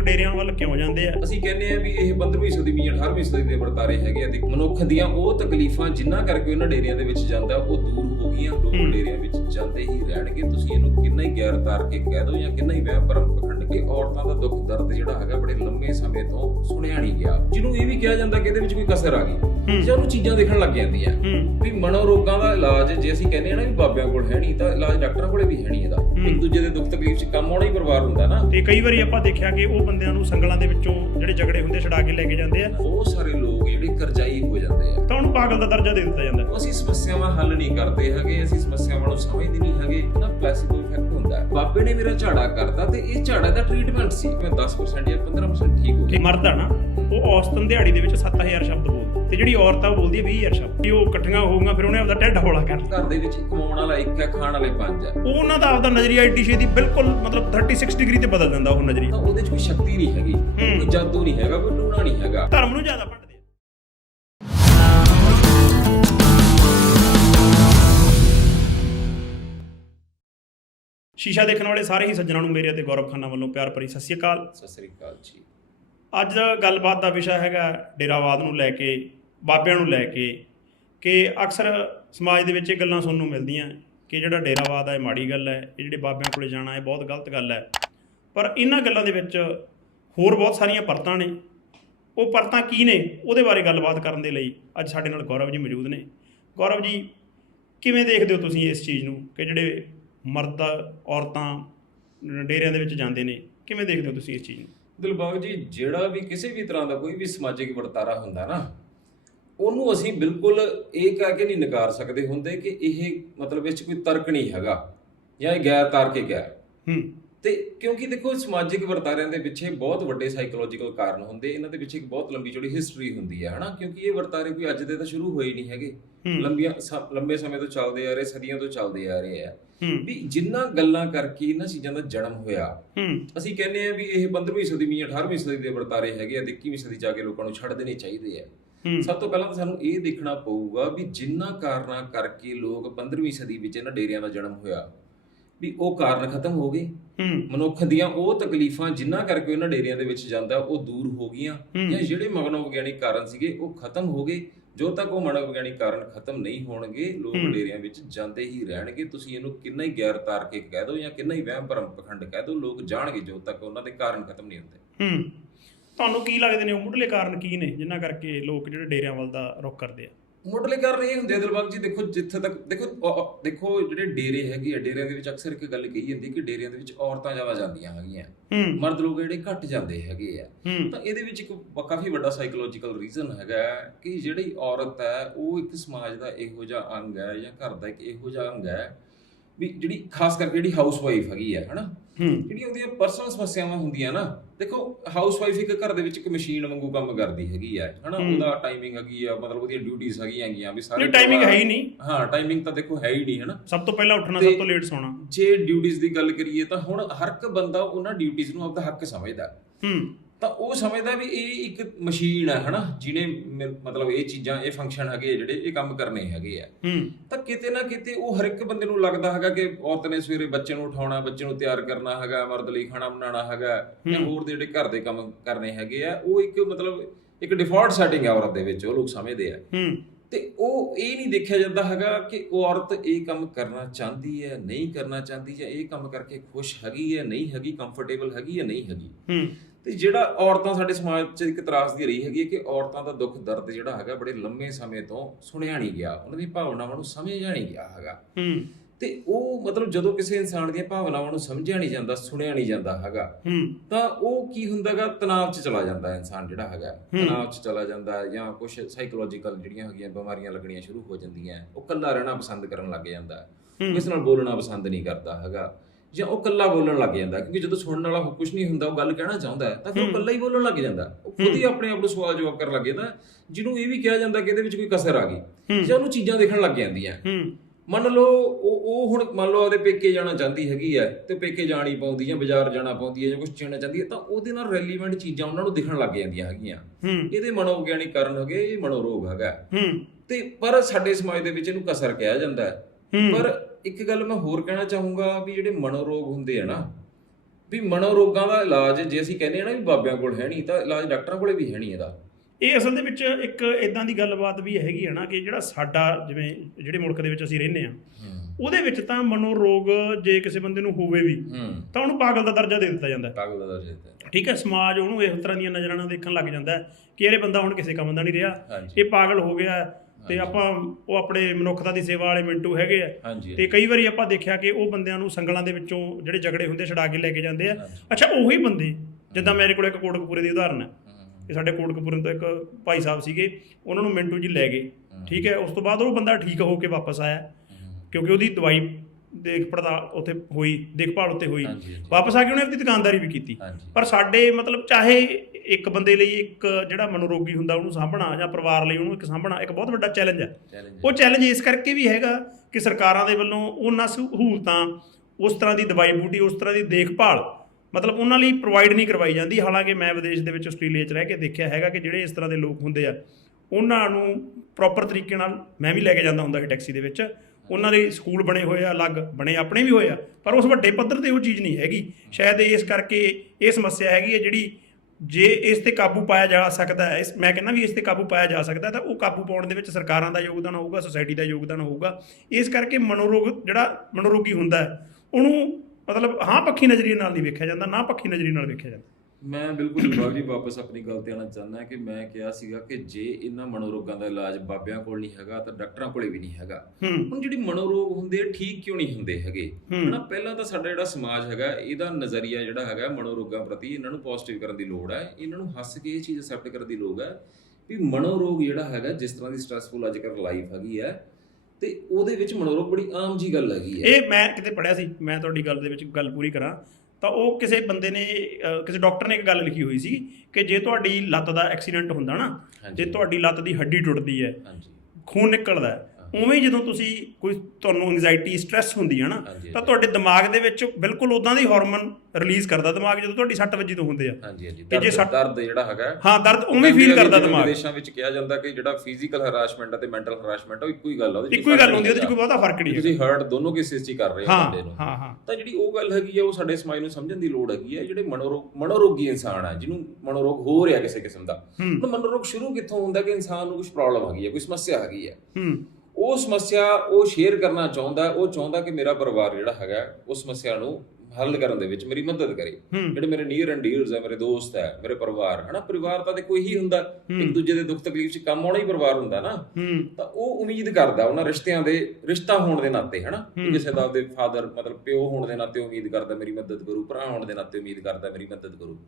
ਲੋਕ ਡੇਰਿਆਂ ਵੱਲ ਕਿਉਂ ਜਾਂਦੇ ਆ? ਅਸੀਂ ਕਹਿੰਦੇ ਆ ਵੀ ਇਹ 15ਵੀਂ ਸਦੀ ਵੀ 18ਵੀਂ ਸਦੀ ਦੇ ਵਰਤਾਰੇ ਹੈਗੇ ਆ ਤੇ ਮਨੁੱਖ ਦੀਆਂ ਉਹ ਤਕਲੀਫਾਂ ਜਿੰਨਾ ਕਰਕੇ ਉਹਨਾਂ ਡੇਰਿਆਂ ਦੇ ਵਿੱਚ ਜਾਂਦਾ ਉਹ ਦੂਰ ਹੋ ਗਈਆਂ ਲੋਕ ਹੂੰ। ਡੇਰਿਆਂ ਵਿੱਚ ਜਾਂਦੇ ਹੀ ਰਹਿਣਗੇ। ਤੁਸੀਂ ਇਹਨੂੰ ਕਿੰਨਾ ਹੀ ਗੈਰ ਤਾਰ ਕੇ ਕਹਿ ਦਿਓ ਜਾਂ ਕਿੰਨਾ ਹੀ ਵਹਿਮ ਭਰਮ ਪਖੰਡ ਕੇ ਔਰਤਾਂ ਦਾ ਦੁੱਖ ਦਰਦ ਜਿਹੜਾ ਹੈਗਾ ਬੜੇ ਲੰਮੇ ਸਮੇਂ ਤੋਂ ਸੁਣਿਆ ਨਹੀਂ ਗਿਆ। ਜਿਹਨੂੰ ਇਹ ਵੀ ਕਿਹਾ ਜਾਂਦਾ ਕਿ ਇਹਦੇ ਵਿੱਚ ਕੋਈ ਕਸਰ ਆ ਗਈ। ਜਾਂ ਉਹਨੂੰ ਚੀਜ਼ਾਂ ਦੇਖਣ ਲੱਗ ਜਾਂਦੀਆਂ। ਵੀ ਮਨੋਰੋਗਾਂ ਦਾ ਇਲਾਜ ਜੇ ਅਸੀਂ ਕਹਿੰਦੇ ਆ ਨਾ ਵੀ ਬਾਬਿਆਂ ਕੋਲ ਹੈ ਨਹੀਂ ਤਾਂ ਇਲਾਜ ਡਾਕਟਰਾਂ ਕੋਲੇ ਵੀ ਹੈ ਨਹੀਂ ਇਹਦਾ। ਇੱਕ ਦੂਜੇ ਦੇ ਦੁੱਖ ਤਕਲੀਫ 'ਚ ਕੰਮ ਆਉਣਾ ਹੀ ਪਰਿਵਾਰ ਹੁੰਦਾ ਨਾ। ਤੇ ਕਈ ਵਾਰੀ ਆਪਾਂ ਦੇਖਿਆ ਕਿ ਉਹ ਬੰਦਿਆਂ ਨੂੰ ਸੰਗਲਾਂ ਦੇ ਵਿੱਚੋਂ ਜਿਹੜੇ ਝਗੜੇ ਹੁੰਦੇ ਛਡਾ ਕੇ ਲੈ ਕੇ ਜਾਂਦੇ ਆ। ਬਹੁਤ ਸਾਰੇ ਲੋਕ ਜਿਹੜੇ ਕਰਜ਼ਾਈ ਹੋ ਜਾਂਦੇ ਆ। ਤਾਂ ਉਹਨੂੰ ਪਾਗਲ ਦਾ ਦਰਜਾ ਦੇ ਦਿੱਤਾ ਜਾਂਦਾ। ਅਸੀਂ ਸਮੱਸਿਆਵਾਂ ਹੱਲ ਨਹੀਂ ਕਰਦੇ ਹੈਗੇ ਅਸੀਂ ਸਮੱਸਿਆਵਾਂ ਨੂੰ ਸਮਝਦੇ ਨਹੀਂ ਹੈਗੇ ਨਾ ਪਲੈਸੀਬੋ ਇਫੈਕਟ ਹੁੰਦਾ। ਬਾਬੇ ਨੇ ਮੇਰਾ ਝਾੜਾ ਕਰਤਾ ਤੇ ਇਹ ਝਾੜਾ ਦਾ ਟ੍ਰੀਟਮੈਂਟ ਸੀ। ਮੈਂ 10% ਜਾਂ 15% ਠੀਕ ਹੋ ਗਿਆ। ਮਰਦ ਨਾ ਉਹ ਔਸਤਨ ਦਿਹਾੜੀ ਦੇ ਵਿੱਚ 7000 ਸ਼ਬਦ ਬੋਲਦਾ। ਤੇ ਜਿਹੜੀ ਔਰਤ ਆ ਉਹ ਬੋਲਦੀ ਹੈ 20000 ਸ਼ਬਦ। ਜੇ ਉਹ ਇਕੱਠੀਆਂ ਹੋਊਗਾ ਫਿਰ ਉਹਨੇ ਆਪਦਾ ਢਿੱਡ ਹੌਲਾ ਕਰਨਾ। ਘਰ ਦੇ ਵਿੱਚ ਕਮਾਉਣ ਵਾਲਾ ਇੱਕ ਹੈ ਖਾਣ ਵਾਲੇ ਪੰਜ ਹੈ। ਉਹ ਉਹਨਾਂ ਦਾ ਆਪਦਾ ਨਜ਼ਰੀਆ ਏਡੀ ਛੇਤੀ ਬਿਲਕੁਲ ਮਤਲਬ 36 ਡਿਗਰੀ ਤੇ ਬਦਲ ਜਾਂਦਾ ਉਹ ਨਜ਼ਰੀਆ। ਤਾਂ ਉਹਦੇ 'ਚ ਕੋਈ ਸ਼ਕਤੀ ਨਹੀਂ ਹੈਗੀ। ਕੋਈ ਜਾਦੂ ਨਹੀਂ ਹੈਗਾ ਕੋਈ ਟੂਣਾ ਨਹੀਂ ਹੈਗਾ। ਧਰਮ ਨੂੰ ਜ਼ਿਆਦਾ ਸ਼ੀਸ਼ਾ ਦੇਖਣ ਵਾਲੇ ਸਾਰੇ ਹੀ ਸੱਜਣਾਂ ਨੂੰ ਮੇਰੇ ਅਤੇ ਗੌਰਵ ਖੰਨਾ ਵੱਲੋਂ ਪਿਆਰ ਭਰੀ ਸਤਿ ਸ਼੍ਰੀ ਅਕਾਲ। ਸਤਿ ਸ੍ਰੀ ਅਕਾਲ ਜੀ। ਅੱਜ ਗੱਲਬਾਤ ਦਾ ਵਿਸ਼ਾ ਹੈਗਾ ਡੇਰਾਵਾਦ ਨੂੰ ਲੈ ਕੇ ਬਾਬਿਆਂ ਨੂੰ ਲੈ ਕੇ ਕਿ ਅਕਸਰ ਸਮਾਜ ਦੇ ਵਿੱਚ ਇਹ ਗੱਲਾਂ ਸੁਣਨ ਨੂੰ ਮਿਲਦੀਆਂ ਕਿ ਜਿਹੜਾ ਡੇਰਾਵਾਦ ਹੈ ਇਹ ਮਾੜੀ ਗੱਲ ਹੈ ਇਹ ਜਿਹੜੇ ਬਾਬਿਆਂ ਕੋਲੇ ਜਾਣਾ ਇਹ ਬਹੁਤ ਗਲਤ ਗੱਲ ਹੈ। ਪਰ ਇਹਨਾਂ ਗੱਲਾਂ ਦੇ ਵਿੱਚ ਹੋਰ ਬਹੁਤ ਸਾਰੀਆਂ ਪਰਤਾਂ ਨੇ। ਉਹ ਪਰਤਾਂ ਕੀ ਨੇ? ਉਹਦੇ ਬਾਰੇ ਗੱਲਬਾਤ ਕਰਨ ਦੇ ਲਈ ਅੱਜ ਸਾਡੇ ਨਾਲ ਗੌਰਵ ਜੀ ਮੌਜੂਦ ਨੇ। ਗੌਰਵ ਜੀ ਕਿਵੇਂ ਦੇਖਦੇ ਹੋ ਤੁਸੀਂ ਇਸ ਚੀਜ਼ ਨੂੰ ਕਿ ਜਿਹੜੇ ਮਰਦ ਔਰਤਾਂ ਡੇਰਿਆਂ ਦੇ ਵਿੱਚ ਜਾਂਦੇ ਨੇ। ਕਿਵੇਂ ਦੇਖਦੇ ਹੋ ਤੁਸੀਂ ਇਸ ਚੀਜ਼ ਨੂੰ? ਦਿਲਬਾਗ ਜੀ ਜਿਹੜਾ ਵੀ ਕਿਸੇ ਵੀ ਤਰ੍ਹਾਂ ਦਾ ਕੋਈ ਵੀ ਸਮਾਜਿਕ ਵਰਤਾਰਾ ਹੁੰਦਾ ਨਾ ਉਹਨੂੰ ਅਸੀਂ ਬਿਲਕੁਲ ਇਹ ਕਹਿ ਕੇ ਨਹੀਂ ਨਕਾਰ ਸਕਦੇ ਹੁੰਦੇ ਕਿ ਇਹ ਮਤਲਬ ਇਸ 'ਚ ਕੋਈ ਤਰਕ ਨਹੀਂ ਹੈਗਾ ਜਾਂ ਇਹ ਗੈਰ ਤਾਰਕਿਕ ਹੈ। ਹੂੰ। ਤੇ ਕਿਉਂਕਿ ਦੇਖੋ ਸਮਾਜਿਕ ਵਰਤਾਰਿਆਂ ਦੇ ਪਿੱਛੇ ਬਹੁਤ ਵੱਡੇ ਸਾਈਕੋਲੋਜੀਕਲ ਕਾਰਨ ਹੁੰਦੇ ਇਹਨਾਂ ਦੇ ਪਿੱਛੇ ਇੱਕ ਬਹੁਤ ਲੰਬੀ ਚੌੜੀ ਹਿਸਟਰੀ ਹੁੰਦੀ ਹੈ ਹਨਾ? ਕਿਉਂਕਿ ਇਹ ਵਰਤਾਰੇ ਕੋਈ ਅੱਜ ਦੇ ਤਾਂ ਸ਼ੁਰੂ ਹੋਏ ਨਹੀਂ ਹੈਗੇ। ਲੰਬੀਆਂ ਲੰਬੇ ਸਮੇਂ ਤੋਂ ਚੱਲਦੇ ਆ ਰਹੇ ਸਦੀਆਂ ਤੋਂ ਚੱਲਦੇ ਆ ਰਹੇ ਆ। ਵੀ ਜਿੰਨਾ ਗੱਲਾਂ ਕਰਕੇ ਇਹਨਾਂ ਚੀਜ਼ਾਂ ਦਾ ਜਨਮ ਹੋਇਆ ਅਸੀਂ ਕਹਿੰਦੇ ਆ ਵੀ ਇਹ 15ਵੀਂ ਸਦੀ ਵੀ 18ਵੀਂ ਸਦੀ ਦੇ ਵਰਤਾਰੇ ਹੈਗੇ ਆ ਤੇ 21ਵੀਂ ਸਦੀ ਜਾ ਕੇ ਲੋਕਾਂ ਨੂੰ ਛੱਡ ਦੇਣੇ ਚਾਹੀਦੇ ਆ। ਸਭ ਤੋਂ ਪਹਿਲਾਂ ਤਾਂ ਸਾਨੂੰ ਇਹ ਦੇਖਣਾ ਪਊਗਾ ਵੀ ਜਿੰਨਾ ਕਾਰਨਾਂ ਕਰਕੇ ਲੋਕ 15ਵੀਂ ਸਦੀ ਵਿੱਚ ਇਹਨਾਂ ਡੇਰਿਆਂ ਦਾ ਜਨਮ ਹੋਇਆ ਵੀ ਉਹ ਕਾਰਨ ਖਤਮ ਹੋ ਗਏ। ਮਨੁੱਖ ਦੀਆਂ ਉਹ ਤਕਲੀਫਾਂ ਜਿੰਨਾ ਕਰਕੇ ਉਹਨਾਂ ਡੇਰਿਆਂ ਦੇ ਵਿੱਚ ਜਾਂਦਾ ਉਹ ਦੂਰ ਹੋ ਗਈਆਂ। ਜਾਂ ਜਿਹੜੇ ਮਨੋਵਿਗਿਆਨਿਕ ਕਾਰਨ ਸੀਗੇ ਉਹ ਖਤਮ ਹੋ ਗਏ। ਜੋ ਤੱਕ ਉਹ ਮਨੋਵਿਗਿਆਨਿਕ ਕਾਰਨ ਖਤਮ ਨਹੀਂ ਹੋਣਗੇ ਲੋਕ। ਡੇਰਿਆਂ ਵਿੱਚ ਜਾਂਦੇ ਹੀ ਰਹਿਣਗੇ। ਤੁਸੀਂ ਇਹਨੂੰ ਕਿੰਨਾ ਹੀ ਗੈਰ ਤਾਰ ਕੇ ਕਹਿ ਦਿਓ ਜਾਂ ਕਿੰਨਾ ਹੀ ਵਹਿਮ ਭਰਮ ਪਖੰਡ ਕਹਿ ਦਿਓ ਲੋਕ ਜਾਣਗੇ ਜੋ ਤੱਕ ਉਹਨਾਂ ਦੇ ਕਾਰਨ ਖਤਮ ਨਹੀਂ ਹੁੰਦੇ। ਹੂੰ। ਤੁਹਾਨੂੰ ਕੀ ਲੱਗਦੇ ਨੇ ਉਹ ਮੁੱਢਲੇ ਕਾਰਨ ਕੀ ਨੇ ਜਿਨ੍ਹਾਂ ਕਰਕੇ ਲੋਕ ਜਿਹੜੇ ਡੇਰਿਆਂ ਵੱਲ ਦਾ ਰੁਖ ਕਰਦੇ ਆ? ਮੁੱਢਲੇ ਕਾਰਨ ਇਹ ਹੁੰਦੇ ਦਿਲਬਾਗ ਜੀ ਦੇਖੋ ਜਿੱਥੇ ਤੱਕ ਦੇਖੋ ਦੇਖੋ ਜਿਹੜੇ ਡੇਰੇ ਹੈਗੇ ਆ ਡੇਰਿਆਂ ਦੇ ਵਿੱਚ ਅਕਸਰ ਇੱਕ ਗੱਲ ਕਹੀ ਜਾਂਦੀ ਕਿ ਡੇਰਿਆਂ ਦੇ ਵਿੱਚ ਔਰਤਾਂ ਜ਼ਿਆਦਾ ਜਾਂਦੀਆਂ ਹੈਗੀਆਂ। ਮਰਦ ਲੋਕ ਜਿਹੜੇ ਘੱਟ ਜਾਂਦੇ ਹੈਗੇ ਆ। ਤਾਂ ਇਹਦੇ ਵਿੱਚ ਇੱਕ ਕਾਫੀ ਵੱਡਾ ਸਾਈਕੋਲੋਜੀਕਲ ਰੀਜ਼ਨ ਹੈਗਾ ਕਿ ਜਿਹੜੀ ਔਰਤ ਹੈ ਉਹ ਇੱਕ ਸਮਾਜ ਦਾ ਇਹੋ ਜਿਹਾ ਅੰਗ ਹੈ ਜਾਂ ਘਰ ਦਾ ਇੱਕ ਇਹੋ ਜਿਹਾ ਅੰਗ ਹੈ ਵੀ ਜਿਹੜੀ ਖਾਸ ਕਰਕੇ ਜਿਹੜੀ ਹਾਊਸ ਵਾਈਫ ਹੈਗੀ ਹੈ ਹਨਾ? ਜਿਹੜੀਆਂ ਉਹਦੀਆਂ ਪਰਸਨਲ ਸਮੱਸਿਆਵਾਂ ਹੁੰਦੀਆਂ ਨਾ ਦੇਖੋ ਹਾਊਸ ਵਾਈਫ ਇੱਕ ਘਰ ਦੇ ਵਿੱਚ ਇੱਕ ਮਸ਼ੀਨ ਵਾਂਗੂ ਕੰਮ ਕਰਦੀ ਹੈਗੀ ਹੈ ਹਨਾ। ਉਹਦਾ ਟਾਈਮਿੰਗ ਹੈਗੀ ਆ ਮਤਲਬ ਉਹਦੀਆਂ ਡਿਊਟੀਆਂ ਹੈਗੀਆਂ ਹੈਗੀਆਂ ਵੀ ਸਾਰੇ ਨਹੀਂ ਟਾਈਮਿੰਗ ਹੈ ਹੀ ਨਹੀਂ। ਹਾਂ ਟਾਈਮਿੰਗ ਤਾਂ ਦੇਖੋ ਹੈ ਹੀ ਨਹੀਂ ਹਨਾ? ਸਭ ਤੋਂ ਪਹਿਲਾਂ ਉੱਠਣਾ ਸਭ ਤੋਂ ਲੇਟ ਸੌਣਾ। ਜੇ ਡਿਊਟੀਆਂ ਦੀ ਗੱਲ ਕਰੀਏ ਤਾਂ ਹੁਣ ਹਰ ਇੱਕ ਬੰਦਾ ਉਹਨਾਂ ਡਿਊਟੀਆਂ ਨੂੰ ਆਪਦਾ ਹੱਕ ਸਮਝਦਾ। ਹੈ। ਤਾਂ ਉਹ ਸਮਝਦਾ ਵੀ ਇਹ ਇੱਕ ਮਸ਼ੀਨ ਹੈ ਹਨਾ ਜਿਹਨੇ ਮਤਲਬ ਇਹ ਚੀਜ਼ਾਂ ਇਹ ਫੰਕਸ਼ਨ ਹੈਗੇ ਆ ਜਿਹੜੇ ਇਹ ਕੰਮ ਕਰਨੇ ਹੈਗੇ ਆ। ਤਾਂ ਕਿਤੇ ਨਾ ਕਿਤੇ ਉਹ ਹਰ ਇੱਕ ਬੰਦੇ ਨੂੰ ਲੱਗਦਾ ਹੈਗਾ ਕਿ ਔਰਤ ਨੇ ਸਵੇਰੇ ਬੱਚੇ ਨੂੰ ਉਠਾਉਣਾ ਬੱਚੇ ਨੂੰ ਤਿਆਰ ਕਰਨਾ ਹੈਗਾ ਮਰਦ ਲਈ ਖਾਣਾ ਬਣਾਉਣਾ ਹੈਗਾ ਜਾਂ। ਹੋਰ ਦੇ ਜਿਹੜੇ ਘਰ ਦੇ ਕੰਮ ਕਰਨੇ ਹੈਗੇ ਆ ਉਹ ਇੱਕ ਮਤਲਬ ਇੱਕ ਡਿਫਾਲਟ ਸੈਟਿੰਗ ਹੈ ਔਰਤ ਦੇ ਵਿੱਚ ਉਹ ਲੋਕ ਸਮਝਦੇ ਆ। ਤੇ ਉਹ ਇਹ ਨਹੀਂ ਦੇਖਿਆ ਜਾਂਦਾ ਹੈਗਾ ਕਿ ਉਹ ਔਰਤ ਇਹ ਕੰਮ ਕਰਨਾ ਚਾਹੁੰਦੀ ਹੈ ਨਹੀਂ ਕਰਨਾ ਚਾਹੁੰਦੀ ਜਾਂ ਇਹ ਕੰਮ ਕਰਕੇ ਖੁਸ਼ ਹੈਗੀ ਹੈ ਨਹੀਂ ਹੈਗੀ ਕੰਫਰਟੇਬਲ ਹੈਗੀ ਹੈ ਨਹੀਂ ਹੈਗੀ। ਹੂੰ। ਤੇ ਜਿਹੜਾ ਔਰਤਾਂ ਸਾਡੇ ਸਮਾਜ 'ਚ ਇੱਕ ਤਰਾਸਦੀ ਰਹੀ ਹੈਗੀ ਕਿ ਔਰਤਾਂ ਦਾ ਦੁੱਖ ਦਰਦ ਜਿਹੜਾ ਹੈਗਾ ਬੜੇ ਲੰਮੇ ਸਮੇਂ ਤੋਂ ਸੁਣਿਆ ਨਹੀਂ ਗਿਆ ਉਹਨਾਂ ਦੀ ਭਾਵਨਾਵਾਂ ਨੂੰ ਸਮਝਿਆ ਨਹੀਂ ਗਿਆ ਹੈਗਾ। ਹੂੰ। ਤੇ ਉਹ ਮਤਲਬ ਜਦੋਂ ਕਿਸੇ ਇਨਸਾਨ ਦੀਆਂ ਭਾਵਨਾਵਾਂ ਨੂੰ ਸਮਝਿਆ ਨਹੀਂ ਜਾਂਦਾ ਸੁਣਿਆ ਨਹੀਂ ਜਾਂਦਾ ਹੈਗਾ ਹੂੰ। ਤਾਂ ਉਹ ਕੀ ਹੁੰਦਾਗਾ? ਤਣਾਅ 'ਚ ਚਲਾ ਜਾਂਦਾ ਇਨਸਾਨ ਜਿਹੜਾ ਹੈਗਾ। ਤਣਾਅ 'ਚ ਚਲਾ ਜਾਂਦਾ ਜਾਂ ਕੁਝ ਸਾਈਕੋਲੋਜੀਕਲ ਜਿਹੜੀਆਂ ਹੈਗੀਆਂ ਬਿਮਾਰੀਆਂ ਲੱਗਣੀਆਂ ਸ਼ੁਰੂ ਹੋ ਜਾਂਦੀਆਂ ਉਹ ਇਕੱਲਾ ਰਹਿਣਾ ਪਸੰਦ ਕਰਨ ਲੱਗ ਜਾਂਦਾ। ਕਿਸੇ ਨਾਲ ਬੋਲਣਾ ਪਸੰਦ ਨਹੀਂ ਕਰਦਾ ਹੈਗਾ। ਜਾਂ ਉਹ ਇਕੱਲਾ ਬੋਲਣ ਲੱਗ ਜਾਂਦਾ ਕਿਉਂਕਿ ਜਦੋਂ ਸੁਣਨ ਵਾਲਾ ਕੁਝ ਨਹੀਂ ਹੁੰਦਾ ਉਹ ਗੱਲ ਕਹਿਣਾ ਚਾਹੁੰਦਾ ਤਾਂ ਫਿਰ ਉਹ ਹੂੰ। ਇਕੱਲਾ ਹੀ ਬੋਲਣ ਲੱਗ ਜਾਂਦਾ। ਉਹ ਖੁਦ ਹੀ ਆਪਣੇ ਆਪ ਨੂੰ ਸਵਾਲ ਜਵਾਬ ਕਰਨ ਲੱਗ ਜਾਂਦਾ ਜਿਹਨੂੰ ਇਹ ਵੀ ਕਿਹਾ ਜਾਂਦਾ ਕਿ ਇਹਦੇ ਵਿੱਚ ਕੋਈ ਕਸਰ ਆ ਗਈ ਜਾਂ ਉਹਨੂੰ ਚੀਜ਼ਾਂ ਦੇਖਣ ਲੱਗ ਜਾਂਦੀਆਂ। ਮੰਨ ਲਓ ਉਹ ਉਹ ਹੁਣ ਮੰਨ ਲਓ ਆਪਦੇ ਪੇਕੇ ਜਾਣਾ ਚਾਹੁੰਦੀ ਹੈਗੀ ਹੈ ਤੇ ਪੇਕੇ ਜਾਣੀ ਪਾਉਂਦੀ ਜਾਂ ਬਾਜ਼ਾਰ ਜਾਣਾ ਪਾਉਂਦੀ ਹੈ ਜਾਂ ਕੁਝ ਚੀਣਾ ਚਾਹੁੰਦੀ ਹੈ ਤਾਂ ਉਹਦੇ ਨਾਲ ਰੈਲੀਵੈਂਟ ਚੀਜ਼ਾਂ ਉਹਨਾਂ ਨੂੰ ਦਿਖਣ ਲੱਗ ਜਾਂਦੀਆਂ ਹੈਗੀਆਂ। ਇਹਦੇ ਮਨੋਵਿਗਿਆਨਿਕ ਕਾਰਨ ਹੈਗੇ ਇਹ ਮਨੋਰੋਗ ਹੈਗਾ। ਤੇ ਪਰ ਸਾਡੇ ਸਮਾਜ ਦੇ ਵਿੱਚ ਇਹਨੂੰ ਕਸਰ ਕਿਹਾ ਜਾਂਦਾ ਹੂੰ। ਪਰ ਇੱਕ ਗੱਲ ਮੈਂ ਹੋਰ ਕਹਿਣਾ ਚਾਹੂੰਗਾ ਵੀ ਜਿਹੜੇ ਮਨੋਰੋਗ ਹੁੰਦੇ ਆ ਨਾ ਵੀ ਮਨੋਰੋਗਾਂ ਦਾ ਇਲਾਜ ਜੇ ਅਸੀਂ ਕਹਿੰਦੇ ਆ ਨਾ ਵੀ ਬਾਬਿਆਂ ਕੋਲ ਹੈ ਨਹੀਂ ਤਾਂ ਇਲਾਜ ਡਾਕਟਰਾਂ ਕੋਲੇ ਵੀ ਹੈ ਨਹੀਂ ਇਹਦਾ। ਇਹ ਅਸਲ ਦੇ ਵਿੱਚ ਇੱਕ ਇਦਾਂ ਦੀ ਗੱਲਬਾਤ ਵੀ ਹੈਗੀ ਹੈ ਨਾ ਕਿ ਜਿਹੜਾ ਸਾਡਾ ਜਿਵੇਂ ਜਿਹੜੇ ਮੁਲਕ ਦੇ ਵਿੱਚ ਅਸੀਂ ਰਹਿੰਦੇ ਆ ਉਹਦੇ ਵਿੱਚ ਤਾਂ ਮਨੋਰੋਗ ਜੇ ਕਿਸੇ ਬੰਦੇ ਨੂੰ ਹੋਵੇ ਵੀ ਤਾਂ ਉਹਨੂੰ ਪਾਗਲ ਦਾ ਦਰਜਾ ਦੇ ਦਿੱਤਾ ਜਾਂਦਾ ਹੈ। ਪਾਗਲ ਦਾ ਦਰਜਾ ਦਿੱਤਾ। ਠੀਕ ਹੈ ਸਮਾਜ ਉਹਨੂੰ ਇਸ ਤਰ੍ਹਾਂ ਦੀਆਂ ਨਜ਼ਰਾਂ ਨਾਲ ਦੇਖਣ ਲੱਗ ਜਾਂਦਾ ਹੈ ਕਿ ਇਹ ਬੰਦਾ ਹੁਣ ਕਿਸੇ ਕੰਮ ਦਾ ਨਹੀਂ ਰਿਹਾ ਇਹ ਪਾਗਲ ਹੋ ਗਿਆ ਤੇ ਆਪਾਂ ਉਹ ਆਪਣੇ ਮਨੁੱਖਤਾ ਦੀ ਸੇਵਾ ਵਾਲੇ ਮਿੰਟੂ ਹੈਗੇ ਆ। ਹਾਂਜੀ ਤੇ ਕਈ ਵਾਰੀ ਆਪਾਂ ਦੇਖਿਆ ਕਿ ਉਹ ਬੰਦਿਆਂ ਨੂੰ ਸੰਗਲਾਂ ਦੇ ਵਿੱਚੋਂ ਜਿਹੜੇ ਝਗੜੇ ਹੁੰਦੇ ਛਡਾ ਕੇ ਲੈ ਕੇ ਜਾਂਦੇ ਆ। ਅੱਛਾ ਉਹੀ ਬੰਦੇ ਜਿੱਦਾਂ ਮੇਰੇ ਕੋਲ ਇੱਕ ਕੋਟਕਪੂਰੇ ਦੀ ਉਦਾਹਰਨ ਹੈ। ਹੂੰ, ਕਿ ਸਾਡੇ ਕੋਟਕਪੂਰੇ ਤੋਂ ਇੱਕ ਭਾਈ ਸਾਹਿਬ ਸੀਗੇ ਉਹਨਾਂ ਨੂੰ ਮਿੰਟੂ ਜੀ ਲੈ ਗਏ। ਠੀਕ ਹੈ ਉਸ ਤੋਂ ਬਾਅਦ ਉਹ ਬੰਦਾ ਠੀਕ ਹੋ ਕੇ ਵਾਪਸ ਆਇਆ। ਕਿਉਂਕਿ ਉਹਦੀ ਦਵਾਈ ਦੇਖ ਪੜਤਾਲ ਉੱਥੇ ਹੋਈ ਦੇਖਭਾਲ ਉੱਤੇ ਹੋਈ। ਹਾਂਜੀ, ਹਾਂਜੀ। ਵਾਪਸ ਆ ਕੇ ਉਹਨੇ ਆਪਣੀ ਦੁਕਾਨਦਾਰੀ ਵੀ ਕੀਤੀ। ਹਾਂਜੀ। ਪਰ ਸਾਡੇ ਮਤਲਬ ਚਾਹੇ ਇੱਕ ਬੰਦੇ ਲਈ ਇੱਕ ਜਿਹੜਾ ਮਨੋਰੋਗੀ ਹੁੰਦਾ ਉਹਨੂੰ ਸਾਂਭਣਾ ਜਾਂ ਪਰਿਵਾਰ ਲਈ ਉਹਨੂੰ ਇੱਕ ਸਾਂਭਣਾ ਇੱਕ ਬਹੁਤ ਵੱਡਾ ਚੈਲੰਜ ਹੈ ਉਹ ਚੈਲੰਜ ਇਸ ਕਰਕੇ ਵੀ ਹੈਗਾ ਕਿ ਸਰਕਾਰਾਂ ਦੇ ਵੱਲੋਂ ਉਹਨਾਂ ਸਹੂਲਤਾਂ ਉਸ ਤਰ੍ਹਾਂ ਦੀ ਦਵਾਈ ਬੂਟੀ ਉਸ ਤਰ੍ਹਾਂ ਦੀ ਦੇਖਭਾਲ ਮਤਲਬ ਉਹਨਾਂ ਲਈ ਪ੍ਰੋਵਾਈਡ ਨਹੀਂ ਕਰਵਾਈ ਜਾਂਦੀ। ਹਾਲਾਂਕਿ ਮੈਂ ਵਿਦੇਸ਼ ਦੇ ਵਿੱਚ ਆਸਟ੍ਰੇਲੀਆ 'ਚ ਰਹਿ ਕੇ ਦੇਖਿਆ ਹੈਗਾ ਕਿ ਜਿਹੜੇ ਇਸ ਤਰ੍ਹਾਂ ਦੇ ਲੋਕ ਹੁੰਦੇ ਆ ਉਹਨਾਂ ਨੂੰ ਪ੍ਰੋਪਰ ਤਰੀਕੇ ਨਾਲ ਮੈਂ ਵੀ ਲੈ ਕੇ ਜਾਂਦਾ ਹੁੰਦਾ ਸੀ ਟੈਕਸੀ ਦੇ ਵਿੱਚ। ਉਹਨਾਂ ਦੇ ਸਕੂਲ ਬਣੇ ਹੋਏ ਆ, ਅਲੱਗ ਬਣੇ ਆਪਣੇ ਵੀ ਹੋਏ ਆ, ਪਰ ਉਸ ਵੱਡੇ ਪੱਧਰ ਤੇ ਉਹ ਚੀਜ਼ ਨਹੀਂ ਹੈਗੀ। ਸ਼ਾਇਦ ਇਸ ਕਰਕੇ ਇਹ ਸਮੱਸਿਆ ਹੈਗੀ ਹੈ ਜਿਹੜੀ ਜੇ ਇਸ ਤੇ ਕਾਬੂ ਪਾਇਆ ਜਾ ਸਕਦਾ ਹੈ, ਇਸ ਮੈਂ ਕਹਿੰਦਾ ਵੀ ਇਸ ਤੇ ਕਾਬੂ ਪਾਇਆ ਜਾ ਸਕਦਾ ਤਾਂ ਉਹ ਕਾਬੂ ਪਾਉਣ ਦੇ ਵਿੱਚ ਸਰਕਾਰਾਂ ਦਾ ਯੋਗਦਾਨ ਹੋਊਗਾ ਸੋਸਾਇਟੀ ਦਾ ਯੋਗਦਾਨ ਹੋਊਗਾ। ਇਸ ਕਰਕੇ ਮਨੋਰੋਗ ਜਿਹੜਾ ਮਨੋਰੋਗੀ ਹੁੰਦਾ ਉਹਨੂੰ ਮਤਲਬ ਹਾਂ ਪੱਖੀ ਨਜ਼ਰੀਏ ਨਾਲ ਨਹੀਂ ਵੇਖਿਆ ਜਾਂਦਾ, ਨਾ ਪੱਖੀ ਨਜ਼ਰੀਏ ਨਾਲ ਵੇਖਿਆ ਜਾਂਦਾ। ਮੈਂ ਬਿਲਕੁਲ ਵਿਭਾਗ ਜੀ ਵਾਪਸ ਆਪਣੀ ਗੱਲ ਤੇ ਆਉਣਾ ਚਾਹੁੰਦਾ ਕਿ ਮੈਂ ਕਿਹਾ ਸੀਗਾ ਕਿ ਜੇ ਇਹਨਾਂ ਮਨੋਰੋਗਾਂ ਦਾ ਇਲਾਜ ਬਾਬਿਆਂ ਕੋਲ ਨਹੀਂ ਹੈਗਾ ਤਾਂ ਡਾਕਟਰਾਂ ਕੋਲੇ ਵੀ ਨਹੀਂ ਹੈਗਾ। ਹੁਣ ਜਿਹੜੀ ਮਨੋਰੋਗ ਹੁੰਦੇ ਠੀਕ ਕਿਉਂ ਨਹੀਂ ਹੁੰਦੇ ਹੈਗੇ। ਹਨਾ ਪਹਿਲਾਂ ਤਾਂ ਸਾਡਾ ਜਿਹੜਾ ਸਮਾਜ ਹੈਗਾ ਇਹਦਾ ਨਜ਼ਰੀਆ ਜਿਹੜਾ ਹੈਗਾ ਮਨੋਰੋਗਾਂ ਪ੍ਰਤੀ ਇਹਨਾਂ ਨੂੰ ਪੋਜ਼ਿਟਿਵ ਕਰਨ ਦੀ ਲੋੜ ਹੈ। ਇਹਨਾਂ ਨੂੰ ਹੱਸ ਕੇ ਇਹ ਚੀਜ਼ ਅਸੈਪਟ ਕਰਨ ਦੀ ਲੋੜ ਹੈ ਵੀ ਮਨੋਰੋਗ ਜਿਹੜਾ ਹੈਗਾ ਜਿਸ ਤਰ੍ਹਾਂ ਦੀ ਸਟ੍ਰੈਸਫੁਲ ਅੱਜ ਕੱਲ੍ਹ ਲਾਈਫ ਹੈਗੀ ਹੈ ਤੇ ਉਹਦੇ ਵਿੱਚ ਮਨੋਰੋਗ ਬੜੀ ਆਮ ਜੀ ਗੱਲ ਹੈਗੀ ਹੈ। ਇਹ ਮੈਂ ਕਿਤੇ ਪੜਿਆ ਸੀ ਮੈਂ ਤੁਹਾਡੀ ਗੱਲ ਦੇ ਵਿੱਚ ਗੱਲ ਪੂਰੀ ਕਰਾਂ। ਤਾਂ ਉਹ ਕਿਸੇ ਬੰਦੇ ਨੇ ਕਿਸੇ ਡਾਕਟਰ ਨੇ ਇੱਕ ਗੱਲ ਲਿਖੀ ਹੋਈ ਸੀ ਕਿ ਜੇ ਤੁਹਾਡੀ ਲੱਤ ਦਾ ਐਕਸੀਡੈਂਟ ਹੁੰਦਾ ਨਾ। ਜੇ ਤੁਹਾਡੀ ਲੱਤ ਦੀ ਹੱਡੀ ਟੁੱਟਦੀ ਹੈ ਖੂਨ ਨਿਕਲਦਾ ਹੈ ਉਵੇਂ ਹੀ ਜਦੋਂ ਤੁਸੀਂ ਕੋਈ ਤੁਹਾਨੂੰ ਐਂਗਜ਼ਾਇਟੀ ਸਟ੍ਰੈਸ ਹੁੰਦੀ ਹੈ ਨਾ ਤਾਂ ਤੁਹਾਡੇ ਦਿਮਾਗ ਦੇ ਵਿੱਚ ਬਿਲਕੁਲ ਉਦਾਂ ਦੀ ਹਾਰਮੋਨ ਰਿਲੀਜ਼ ਕਰਦਾ ਦਿਮਾਗ ਜਦੋਂ ਤੁਹਾਡੀ ਸੱਟ ਵੱਜੀ ਤੋਂ ਹੁੰਦੇ ਆ। ਹਾਂਜੀ ਹਾਂਜੀ। ਦਰਦ ਜਿਹੜਾ ਹੈਗਾ ਹਾਂ ਦਰਦ ਉਵੇਂ ਫੀਲ ਕਰਦਾ ਦਿਮਾਗ। ਵਿਦੇਸ਼ਾਂ ਵਿੱਚ ਕਿਹਾ ਜਾਂਦਾ ਕਿ ਜਿਹੜਾ ਫਿਜ਼ੀਕਲ ਹਰਾਸਮੈਂਟ ਅਤੇ ਮੈਂਟਲ ਹਰਾਸਮੈਂਟ ਉਹ ਇੱਕੋ ਹੀ ਗੱਲ ਆ ਉਹਦੇ ਇੱਕੋ ਹੀ ਗੱਲ ਹੁੰਦੀ ਉਹਦੇ 'ਚ ਨਹੀਂ ਕੋਈ ਬਹੁਤਾ ਫ਼ਰਕ ਨਹੀਂ ਤੁਸੀਂ ਹਰਟ ਦੋਨੋਂ ਕੇਸਿਸ 'ਚ ਹੀ ਕਰ ਰਹੇ ਹੋ ਬੰਦੇ ਹਾਂ ਨੂੰ। ਹਾਂ ਹਾਂ। ਤਾਂ ਜਿਹੜੀ ਉਹ ਗੱਲ ਹੈਗੀ ਆ ਉਹ ਸਾਡੇ ਸਮਾਜ ਨੂੰ ਸਮਝਣ ਦੀ ਲੋੜ ਹੈਗੀ ਹੈ ਜਿਹੜੇ ਮਨੋਰੋਗ ਮਨੋਰੋਗੀ ਇਨਸਾਨ ਹੈ ਜਿਹਨੂੰ ਮਨੋਰੋਗ ਹੋ ਰਿਹਾ ਕਿਸੇ ਕਿਸਮ ਦਾ ਹੂੰ। ਮਨੋਰੋਗ ਸ਼ੁਰੂ ਕਿੱਥੋਂ ਹੁੰਦਾ ਕਿ ਇਨਸਾਨ ਨੂੰ ਕੁਝ ਪ੍ਰੋਬਲਮ ਹੈਗੀ ਹੈ ਕੋਈ ਸਮੱਸਿਆ ਹੈਗੀ ਹੈ ਹੂੰ। ਉਹ ਸਮੱਸਿਆ ਉਹ ਸ਼ੇਅਰ ਕਰਨਾ ਚਾਹੁੰਦਾ ਉਹ ਚਾਹੁੰਦਾ ਕਿ ਮੇਰਾ ਪਰਿਵਾਰ ਜਿਹੜਾ ਹੈਗਾ ਉਸ ਸਮੱਸਿਆ ਨੂੰ ਹੱਲ ਕਰਨ ਦੇ ਵਿੱਚ ਮੇਰੀ ਮਦਦ ਕਰੇ। ਜਿਹੜੇ ਮੇਰੇ ਨੀਅਰ ਐਂਡ ਡੀਅਰਸ ਹੈ ਮੇਰੇ ਦੋਸਤ ਹੈ ਮੇਰੇ ਪਰਿਵਾਰ ਹਨਾ? ਪਰਿਵਾਰ ਤਾਂ ਦੇਖੋ ਇਹੀ ਹੁੰਦਾ। ਇੱਕ ਦੂਜੇ ਦੇ ਦੁੱਖ ਤਕਲੀਫ 'ਚ ਕੰਮ ਆਉਣਾ ਹੀ ਪਰਿਵਾਰ ਹੁੰਦਾ ਨਾ। ਤਾਂ ਉਹ ਉਮੀਦ ਕਰਦਾ ਉਹਨਾਂ ਰਿਸ਼ਤਿਆਂ ਦੇ ਰਿਸ਼ਤਾ ਹੋਣ ਦੇ ਨਾਤੇ ਹਨਾ? ਕਿਸੇ ਦਾ ਉਹਦੇ ਫਾਦਰ ਮਤਲਬ ਪਿਓ ਹੋਣ ਦੇ ਨਾਤੇ ਉਮੀਦ ਕਰਦਾ ਮੇਰੀ ਮਦਦ ਕਰੂ ਭਰਾ ਹੋਣ ਦੇ ਨਾਤੇ ਉਮੀਦ ਕਰਦਾ ਮੇਰੀ ਮਦਦ ਕਰੂ।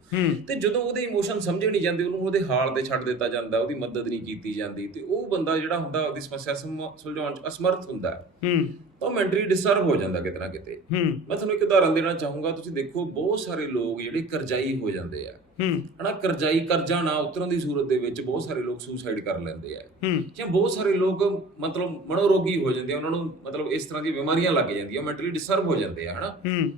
ਤੇ ਜਦੋਂ ਉਹਦੇ ਇਮੋਸ਼ਨ ਸਮਝੇ ਨਹੀਂ ਜਾਂਦੇ ਉਹਨੂੰ ਉਹਦੇ ਹਾਲ ਤੇ ਛੱਡ ਦਿੱਤਾ ਜਾਂਦਾ ਉਹਦੀ ਮਦਦ ਨਹੀਂ ਕੀਤੀ ਜਾਂਦੀ ਤੇ ਉਹ ਬੰਦਾ ਜਿਹੜਾ ਹੁੰਦਾ ਉਹਦੀ ਸਮੱਸਿਆ ਸਮ- ਸੁਲਝਾਉਣ 'ਚ ਅਸਮਰਥ ਹੁੰਦਾ। ਤਾਂ ਮੈਂਟਲੀ ਡਿਸਟਰਬ ਹੋ ਜਾਂਦਾ ਕਿਤੇ ਨਾ ਕਿਤੇ। ਹੂੰ। ਮੈਂ ਤੁਹਾਨੂੰ ਇੱਕ ਉਦਾਹਰਨ ਦੇਣਾ ਚਾਹੂੰਗਾ ਤੁਸੀਂ ਦੇਖੋ ਬਹੁਤ ਸਾਰੇ ਲੋਕ ਜਿਹੜੇ ਕਰਜ਼ਾਈ ਹੋ ਜਾਂਦੇ ਆ। ਹੂੰ। ਹਨਾ ਕਰਜ਼ਾਈ ਕਰਜ਼ਾ ਨਾ ਉਤਰਨ ਦੀ ਸੂਰਤ ਦੇ ਵਿੱਚ ਬਹੁਤ ਸਾਰੇ ਲੋਕ ਸੁਸਾਈਡ ਕਰ ਲੈਂਦੇ ਆ। ਹੂੰ। ਜਾਂ ਬਹੁਤ ਸਾਰੇ ਲੋਕ ਮਤਲਬ ਮਨੋਰੋਗੀ ਹੋ ਜਾਂਦੇ ਆ ਉਹਨਾਂ ਨੂੰ ਮਤਲਬ ਇਸ ਤਰ੍ਹਾਂ ਦੀਆਂ ਬਿਮਾਰੀਆਂ ਲੱਗ ਜਾਂਦੀਆਂ ਮੈਂਟਲੀ ਡਿਸਟਰਬ ਹੋ ਜਾਂਦੇ ਆ ਹਨਾ। ਹੂੰ।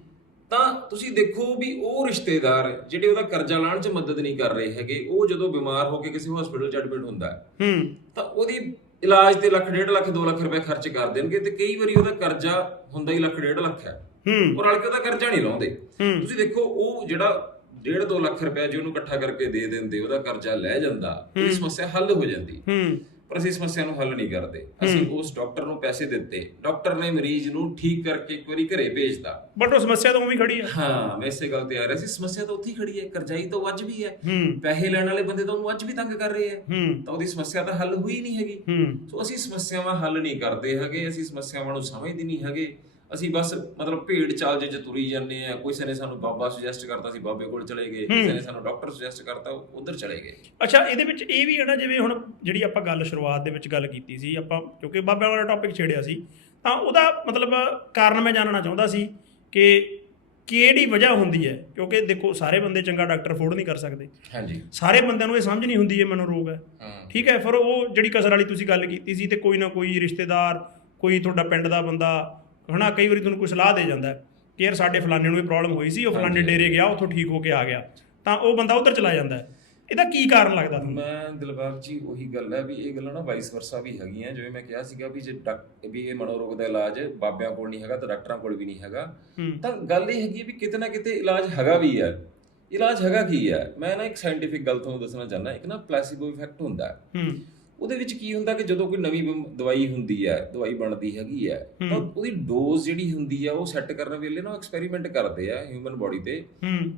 ਤਾਂ ਤੁਸੀਂ ਦੇਖੋ ਵੀ ਉਹ ਰਿਸ਼ਤੇਦਾਰ ਜਿਹੜੇ ਉਹਦਾ ਕਰਜ਼ਾ ਲਾਣ 'ਚ ਮਦਦ ਨਹੀਂ ਕਰ ਰਹੇ ਹੈਗੇ ਉਹ ਜਦੋਂ ਬਿਮਾਰ ਹੋ ਕੇ ਕਿਸੇ ਹਸਪੀਟਲ 'ਚ ਐਡਮਿਟ ਹੁੰਦਾ ਹੈ ਹੂੰ। ਤਾਂ ਉਹਦੀ ਇਲਾਜ ਤੇ ਲੱਖ ਡੇਢ ਲੱਖ 2 ਲੱਖ ਰੁਪਏ ਖਰਚ ਕਰ ਦੇਣਗੇ ਤੇ ਕਈ ਵਾਰੀ ਉਹਦਾ ਕਰਜ਼ਾ ਹੁੰਦਾ ਹੀ ਲੱਖ ਡੇਢ ਲੱਖ ਹੈ ਹੂੰ। ਉਹ ਰਲ ਕੇ ਉਹਦਾ ਕਰਜ਼ਾ ਨਹੀਂ ਲਾਉਂਦੇ। ਹੂੰ। ਤੁਸੀਂ ਦੇਖੋ ਉਹ ਜਿਹੜਾ ਡੇਢ 2 ਲੱਖ ਰੁਪਏ ਜੇ ਉਹਨੂੰ ਇਕੱਠਾ ਕਰਕੇ ਦੇ ਦਿੰਦੇ ਉਹਦਾ ਕਰਜ਼ਾ ਲੈ ਜਾਂਦਾ ਉਹਦੀ ਸਮੱਸਿਆ ਹੱਲ ਹੋ ਜਾਂਦੀ। ਹੂੰ। ਪਰ ਅਸੀਂ ਸਮੱਸਿਆ ਨੂੰ ਹੱਲ ਨਹੀਂ ਕਰਦੇ। ਅਸੀਂ ਉਸ ਡਾਕਟਰ ਨੂੰ ਪੈਸੇ ਦਿੱਤੇ। ਡਾਕਟਰ ਨੇ ਮਰੀਜ਼ ਨੂੰ ਠੀਕ ਕਰਕੇ ਇੱਕ ਵਾਰੀ ਘਰੇ ਭੇਜਦਾ ਬਟ ਉਹ ਸਮੱਸਿਆ ਤਾਂ ਉਵੇਂ ਹੀ ਖੜੀ ਆ। ਹਾਂ ਮੈਂ ਇਸੇ ਗੱਲ ਤੇ ਆ ਰਿਹਾ ਸੀ। ਸਮੱਸਿਆ ਤਾਂ ਉੱਥੇ ਹੀ ਖੜੀ ਹੈ। ਕਰਜ਼ਾਈ ਤਾਂ ਅੱਜ ਵੀ ਹੈ। ਹੂੰ। ਪੈਸੇ ਲੈਣ ਵਾਲੇ ਬੰਦੇ ਤਾਂ ਉਹਨੂੰ ਅੱਜ ਵੀ ਤੰਗ ਕਰ ਰਹੇ ਆ। ਹੂੰ। ਤਾਂ ਉਹਦੀ ਸਮੱਸਿਆ ਤਾਂ ਹੱਲ ਹੋਈ ਨਹੀਂ ਹੈਗੀ। ਹੂੰ। ਸੋ ਅਸੀਂ ਸਮੱਸਿਆਵਾਂ ਹੱਲ ਨਹੀਂ ਕਰਦੇ ਹੈਗੇ। ਅਸੀਂ ਸਮੱਸਿਆਵਾਂ ਨੂੰ ਸਮਝਦੇ ਨਹੀਂ ਹੈਗੇ। ਅਸੀਂ ਬਸ ਮਤਲਬ ਭੇਡ ਚਾਲ ਜੇ ਤੁਰੀ ਜਾਂਦੇ ਆ ਕਿਸੇ ਨੇ ਸਾਨੂੰ ਬਾਬਾ ਸੁਜੈਸਟ ਕਰਤਾ ਸੀ ਬਾਬੇ ਕੋਲ ਚਲੇ ਗਏ। ਕਿਸੇ ਨੇ ਸਾਨੂੰ ਡਾਕਟਰ ਸੁਜੈਸਟ ਕਰਤਾ ਉਧਰ ਚਲੇ ਗਏ। ਅੱਛਾ ਇਹਦੇ ਵਿੱਚ ਇਹ ਵੀ ਹੈ ਨਾ ਜਿਵੇਂ ਹੁਣ ਜਿਹੜੀ ਆਪਾਂ ਗੱਲ ਸ਼ੁਰੂਆਤ ਦੇ ਵਿੱਚ ਗੱਲ ਕੀਤੀ ਸੀ ਆਪਾਂ ਕਿਉਂਕਿ ਬਾਬਿਆਂ ਵਾਲਾ ਟੌਪਿਕ ਛੇੜਿਆ ਸੀ ਤਾਂ ਉਹਦਾ ਮਤਲਬ ਕਾਰਨ ਮੈਂ ਜਾਣਨਾ ਚਾਹੁੰਦਾ ਸੀ ਕਿ ਕਿਹੜੀ ਵਜ੍ਹਾ ਹੁੰਦੀ ਹੈ? ਕਿਉਂਕਿ ਦੇਖੋ ਸਾਰੇ ਬੰਦੇ ਚੰਗਾ ਡਾਕਟਰ ਅਫੋਰਡ ਨਹੀਂ ਕਰ ਸਕਦੇ। ਹਾਂਜੀ। ਸਾਰੇ ਬੰਦਿਆਂ ਨੂੰ ਇਹ ਸਮਝ ਨਹੀਂ ਹੁੰਦੀ ਇਹ ਮਨੋਰੋਗ ਹੈ। ਹਾਂ। ਠੀਕ ਹੈ ਫਿਰ ਉਹ ਜਿਹੜੀ ਕਸਰ ਵਾਲੀ ਤੁਸੀਂ ਗੱਲ ਕੀਤੀ ਸੀ ਤੇ ਕੋਈ ਨਾ ਕੋਈ ਰਿਸ਼ਤੇਦਾਰ ਕੋਈ ਤੁਹਾਡਾ ਪਿੰਡ ਦਾ ਬੰਦਾ ਹਨਾ ਕਈ ਵਾਰੀ ਤੁਹਾਨੂੰ ਕੋਈ ਸਲਾਹ ਦੇ ਜਾਂਦਾ ਕਿ ਯਾਰ ਸਾਡੇ ਫਲਾਣੇ ਨੂੰ ਇਹ ਪ੍ਰੋਬਲਮ ਹੋਈ ਸੀ ਉਹ ਫਲਾਣੇ। ਡੇਰੇ ਗਿਆ ਉੱਥੋਂ ਠੀਕ ਹੋ ਕੇ ਆ ਗਿਆ। ਤਾਂ ਉਹ ਬੰਦਾ ਉਧਰ ਚਲਾ ਜਾਂਦਾ ਹੈ। ਇਹਦਾ ਕੀ ਕਾਰਨ ਲੱਗਦਾ ਤੁਹਾਨੂੰ? ਮੈਂ ਦਿਲਬਾਗ ਜੀ ਉਹੀ ਗੱਲ ਹੈ ਵੀ ਇਹ ਗੱਲਾਂ ਨਾ ਵਾਈਸ ਵਰਸਾ ਵੀ ਹੈਗੀਆਂ। ਜਿਵੇਂ ਮੈਂ ਕਿਹਾ ਸੀਗਾ ਵੀ ਜੇ ਵੀ ਇਹ ਮਨੋਰੋਗ ਦਾ ਇਲਾਜ ਬਾਬਿਆਂ ਕੋਲ ਨਹੀਂ ਹੈਗਾ ਤਾਂ ਡਾਕਟਰਾਂ ਕੋਲ ਵੀ ਨਹੀਂ ਹੈਗਾ ਤਾਂ ਗੱਲ ਇਹ ਹੈਗੀ ਵੀ ਕਿਤੇ ਨਾ ਕਿਤੇ ਇਲਾਜ ਹੈਗਾ ਵੀ ਹੈ। ਇਲਾਜ ਹੈਗਾ ਕੀ ਹੈ? ਮੈਂ ਨਾ ਇੱਕ ਸਾਇੰਟੀਫਿਕ ਗੱਲ ਤੁਹਾਨੂੰ ਦੱਸਣਾ ਚਾਹੁੰਦਾ ਇੱਕ ਨਾ ਪਲੇਸਿਬੋ ਇਫੈਕਟ ਹੁੰਦਾ ਹੂੰ। ਉਹਦੇ ਵਿੱਚ ਕੀ ਹੁੰਦਾ ਕਿ ਜਦੋਂ ਕੋਈ ਨਵੀਂ ਦਵਾਈ ਹੁੰਦੀ ਹੈ ਦਵਾਈ ਬਣਦੀ ਹੈਗੀ ਹੈ ਤਾਂ। ਉਹਦੀ ਡੋਜ਼ ਜਿਹੜੀ ਹੁੰਦੀ ਹੈ ਉਹ ਸੈੱਟ ਕਰਨ ਵੇਲੇ ਨਾ ਐਕਸਪੈਰੀਮੈਂਟ ਕਰਦੇ ਆ ਹਿਊਮਨ ਬੋਡੀ ਤੇ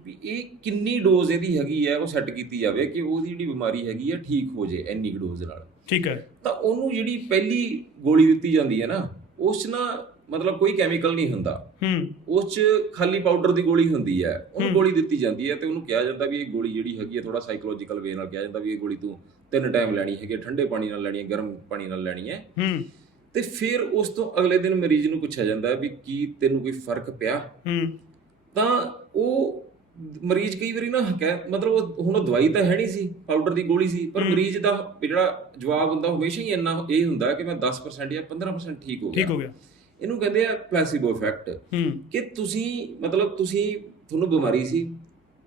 ਵੀ ਇਹ ਕਿੰਨੀ ਡੋਜ਼ ਇਹਦੀ ਹੈਗੀ ਹੈ ਉਹ ਸੈੱਟ ਕੀਤੀ ਜਾਵੇ ਕਿ ਉਹਦੀ ਜਿਹੜੀ ਬਿਮਾਰੀ ਹੈਗੀ ਹੈ ਠੀਕ ਹੋ ਜੇ ਇੰਨੀ ਡੋਜ਼ ਨਾਲ। ਠੀਕ ਹੈ। ਤਾਂ ਉਹਨੂੰ ਜਿਹੜੀ ਪਹਿਲੀ ਗੋਲੀ ਦਿੱਤੀ ਜਾਂਦੀ ਹੈ ਨਾ ਉਸ 'ਚ ਨਾ ਮਤਲਬ ਕੋਈ ਕੈਮੀਕਲ ਨਹੀਂ ਹੁੰਦਾ। ਹੂੰ। ਉਸ 'ਚ ਖਾਲੀ ਪਾਊਡਰ ਦੀ ਗੋਲੀ ਹੁੰਦੀ ਹੈ। ਉਹਨੂੰ। ਗੋਲੀ ਦਿੱਤੀ ਜਾਂਦੀ ਹੈ ਤੇ ਉਹਨੂੰ ਕਿਹਾ ਜਾਂਦਾ ਵੀ ਇਹ ਗੋਲੀ ਜਿਹੜੀ ਹੈਗੀ ਹੈ ਥੋੜਾ ਸਾਈਕੋਲੋਜੀਕਲ ਵੇ ਨਾਲ ਕਿਹਾ ਜਾਂਦਾ ਵੀ ਇਹ ਗੋਲੀ ਤੂੰ ਤਿੰਨ ਟਾਈਮ ਲੈਣੀ ਹੈਗੀ ਠੰਡੇ ਪਾਣੀ ਨਾਲ ਲੈਣੀ ਹੈ ਗਰਮ ਪਾਣੀ ਨਾਲ ਲੈਣੀ ਹੈ। ਹੂੰ। ਤੇ ਫਿਰ ਉਸ ਤੋਂ ਅਗਲੇ ਦਿਨ ਮਰੀਜ਼ ਨੂੰ ਪੁੱਛਿਆ ਜਾਂਦਾ ਵੀ ਕੀ ਤੈਨੂੰ ਕੋਈ ਫ਼ਰਕ ਪਿਆ? ਹੂੰ। ਤਾਂ ਉਹ ਮਰੀਜ਼ ਕਈ ਵਾਰੀ ਨਾ ਕਹਿ ਮਤਲਬ ਉਹ ਹੁਣ ਦਵਾਈ ਤਾਂ ਹੈ ਨਹੀਂ ਸੀ ਪਾਊਡਰ ਦੀ ਗੋਲੀ ਸੀ ਪਰ। ਮਰੀਜ਼ ਦਾ ਜਿਹੜਾ ਜਵਾਬ ਹੁੰਦਾ ਹਮੇਸ਼ਾ ਹੀ ਇੰਨਾ ਇਹ ਹੁੰਦਾ ਕਿ ਮੈਂ 10% ਜਾਂ 15% ਠੀਕ ਹੋ ਗਿਆ। ਠੀਕ ਹੋ ਗਿਆ। ਇਹਨੂੰ ਕਹਿੰਦੇ ਆ ਪਲੇਸਿਬੋ ਇਫੈਕਟ ਕਿ ਤੁਸੀਂ ਮਤਲਬ ਤੁਸੀਂ ਤੁਹਾਨੂੰ ਬਿਮਾਰੀ ਸੀ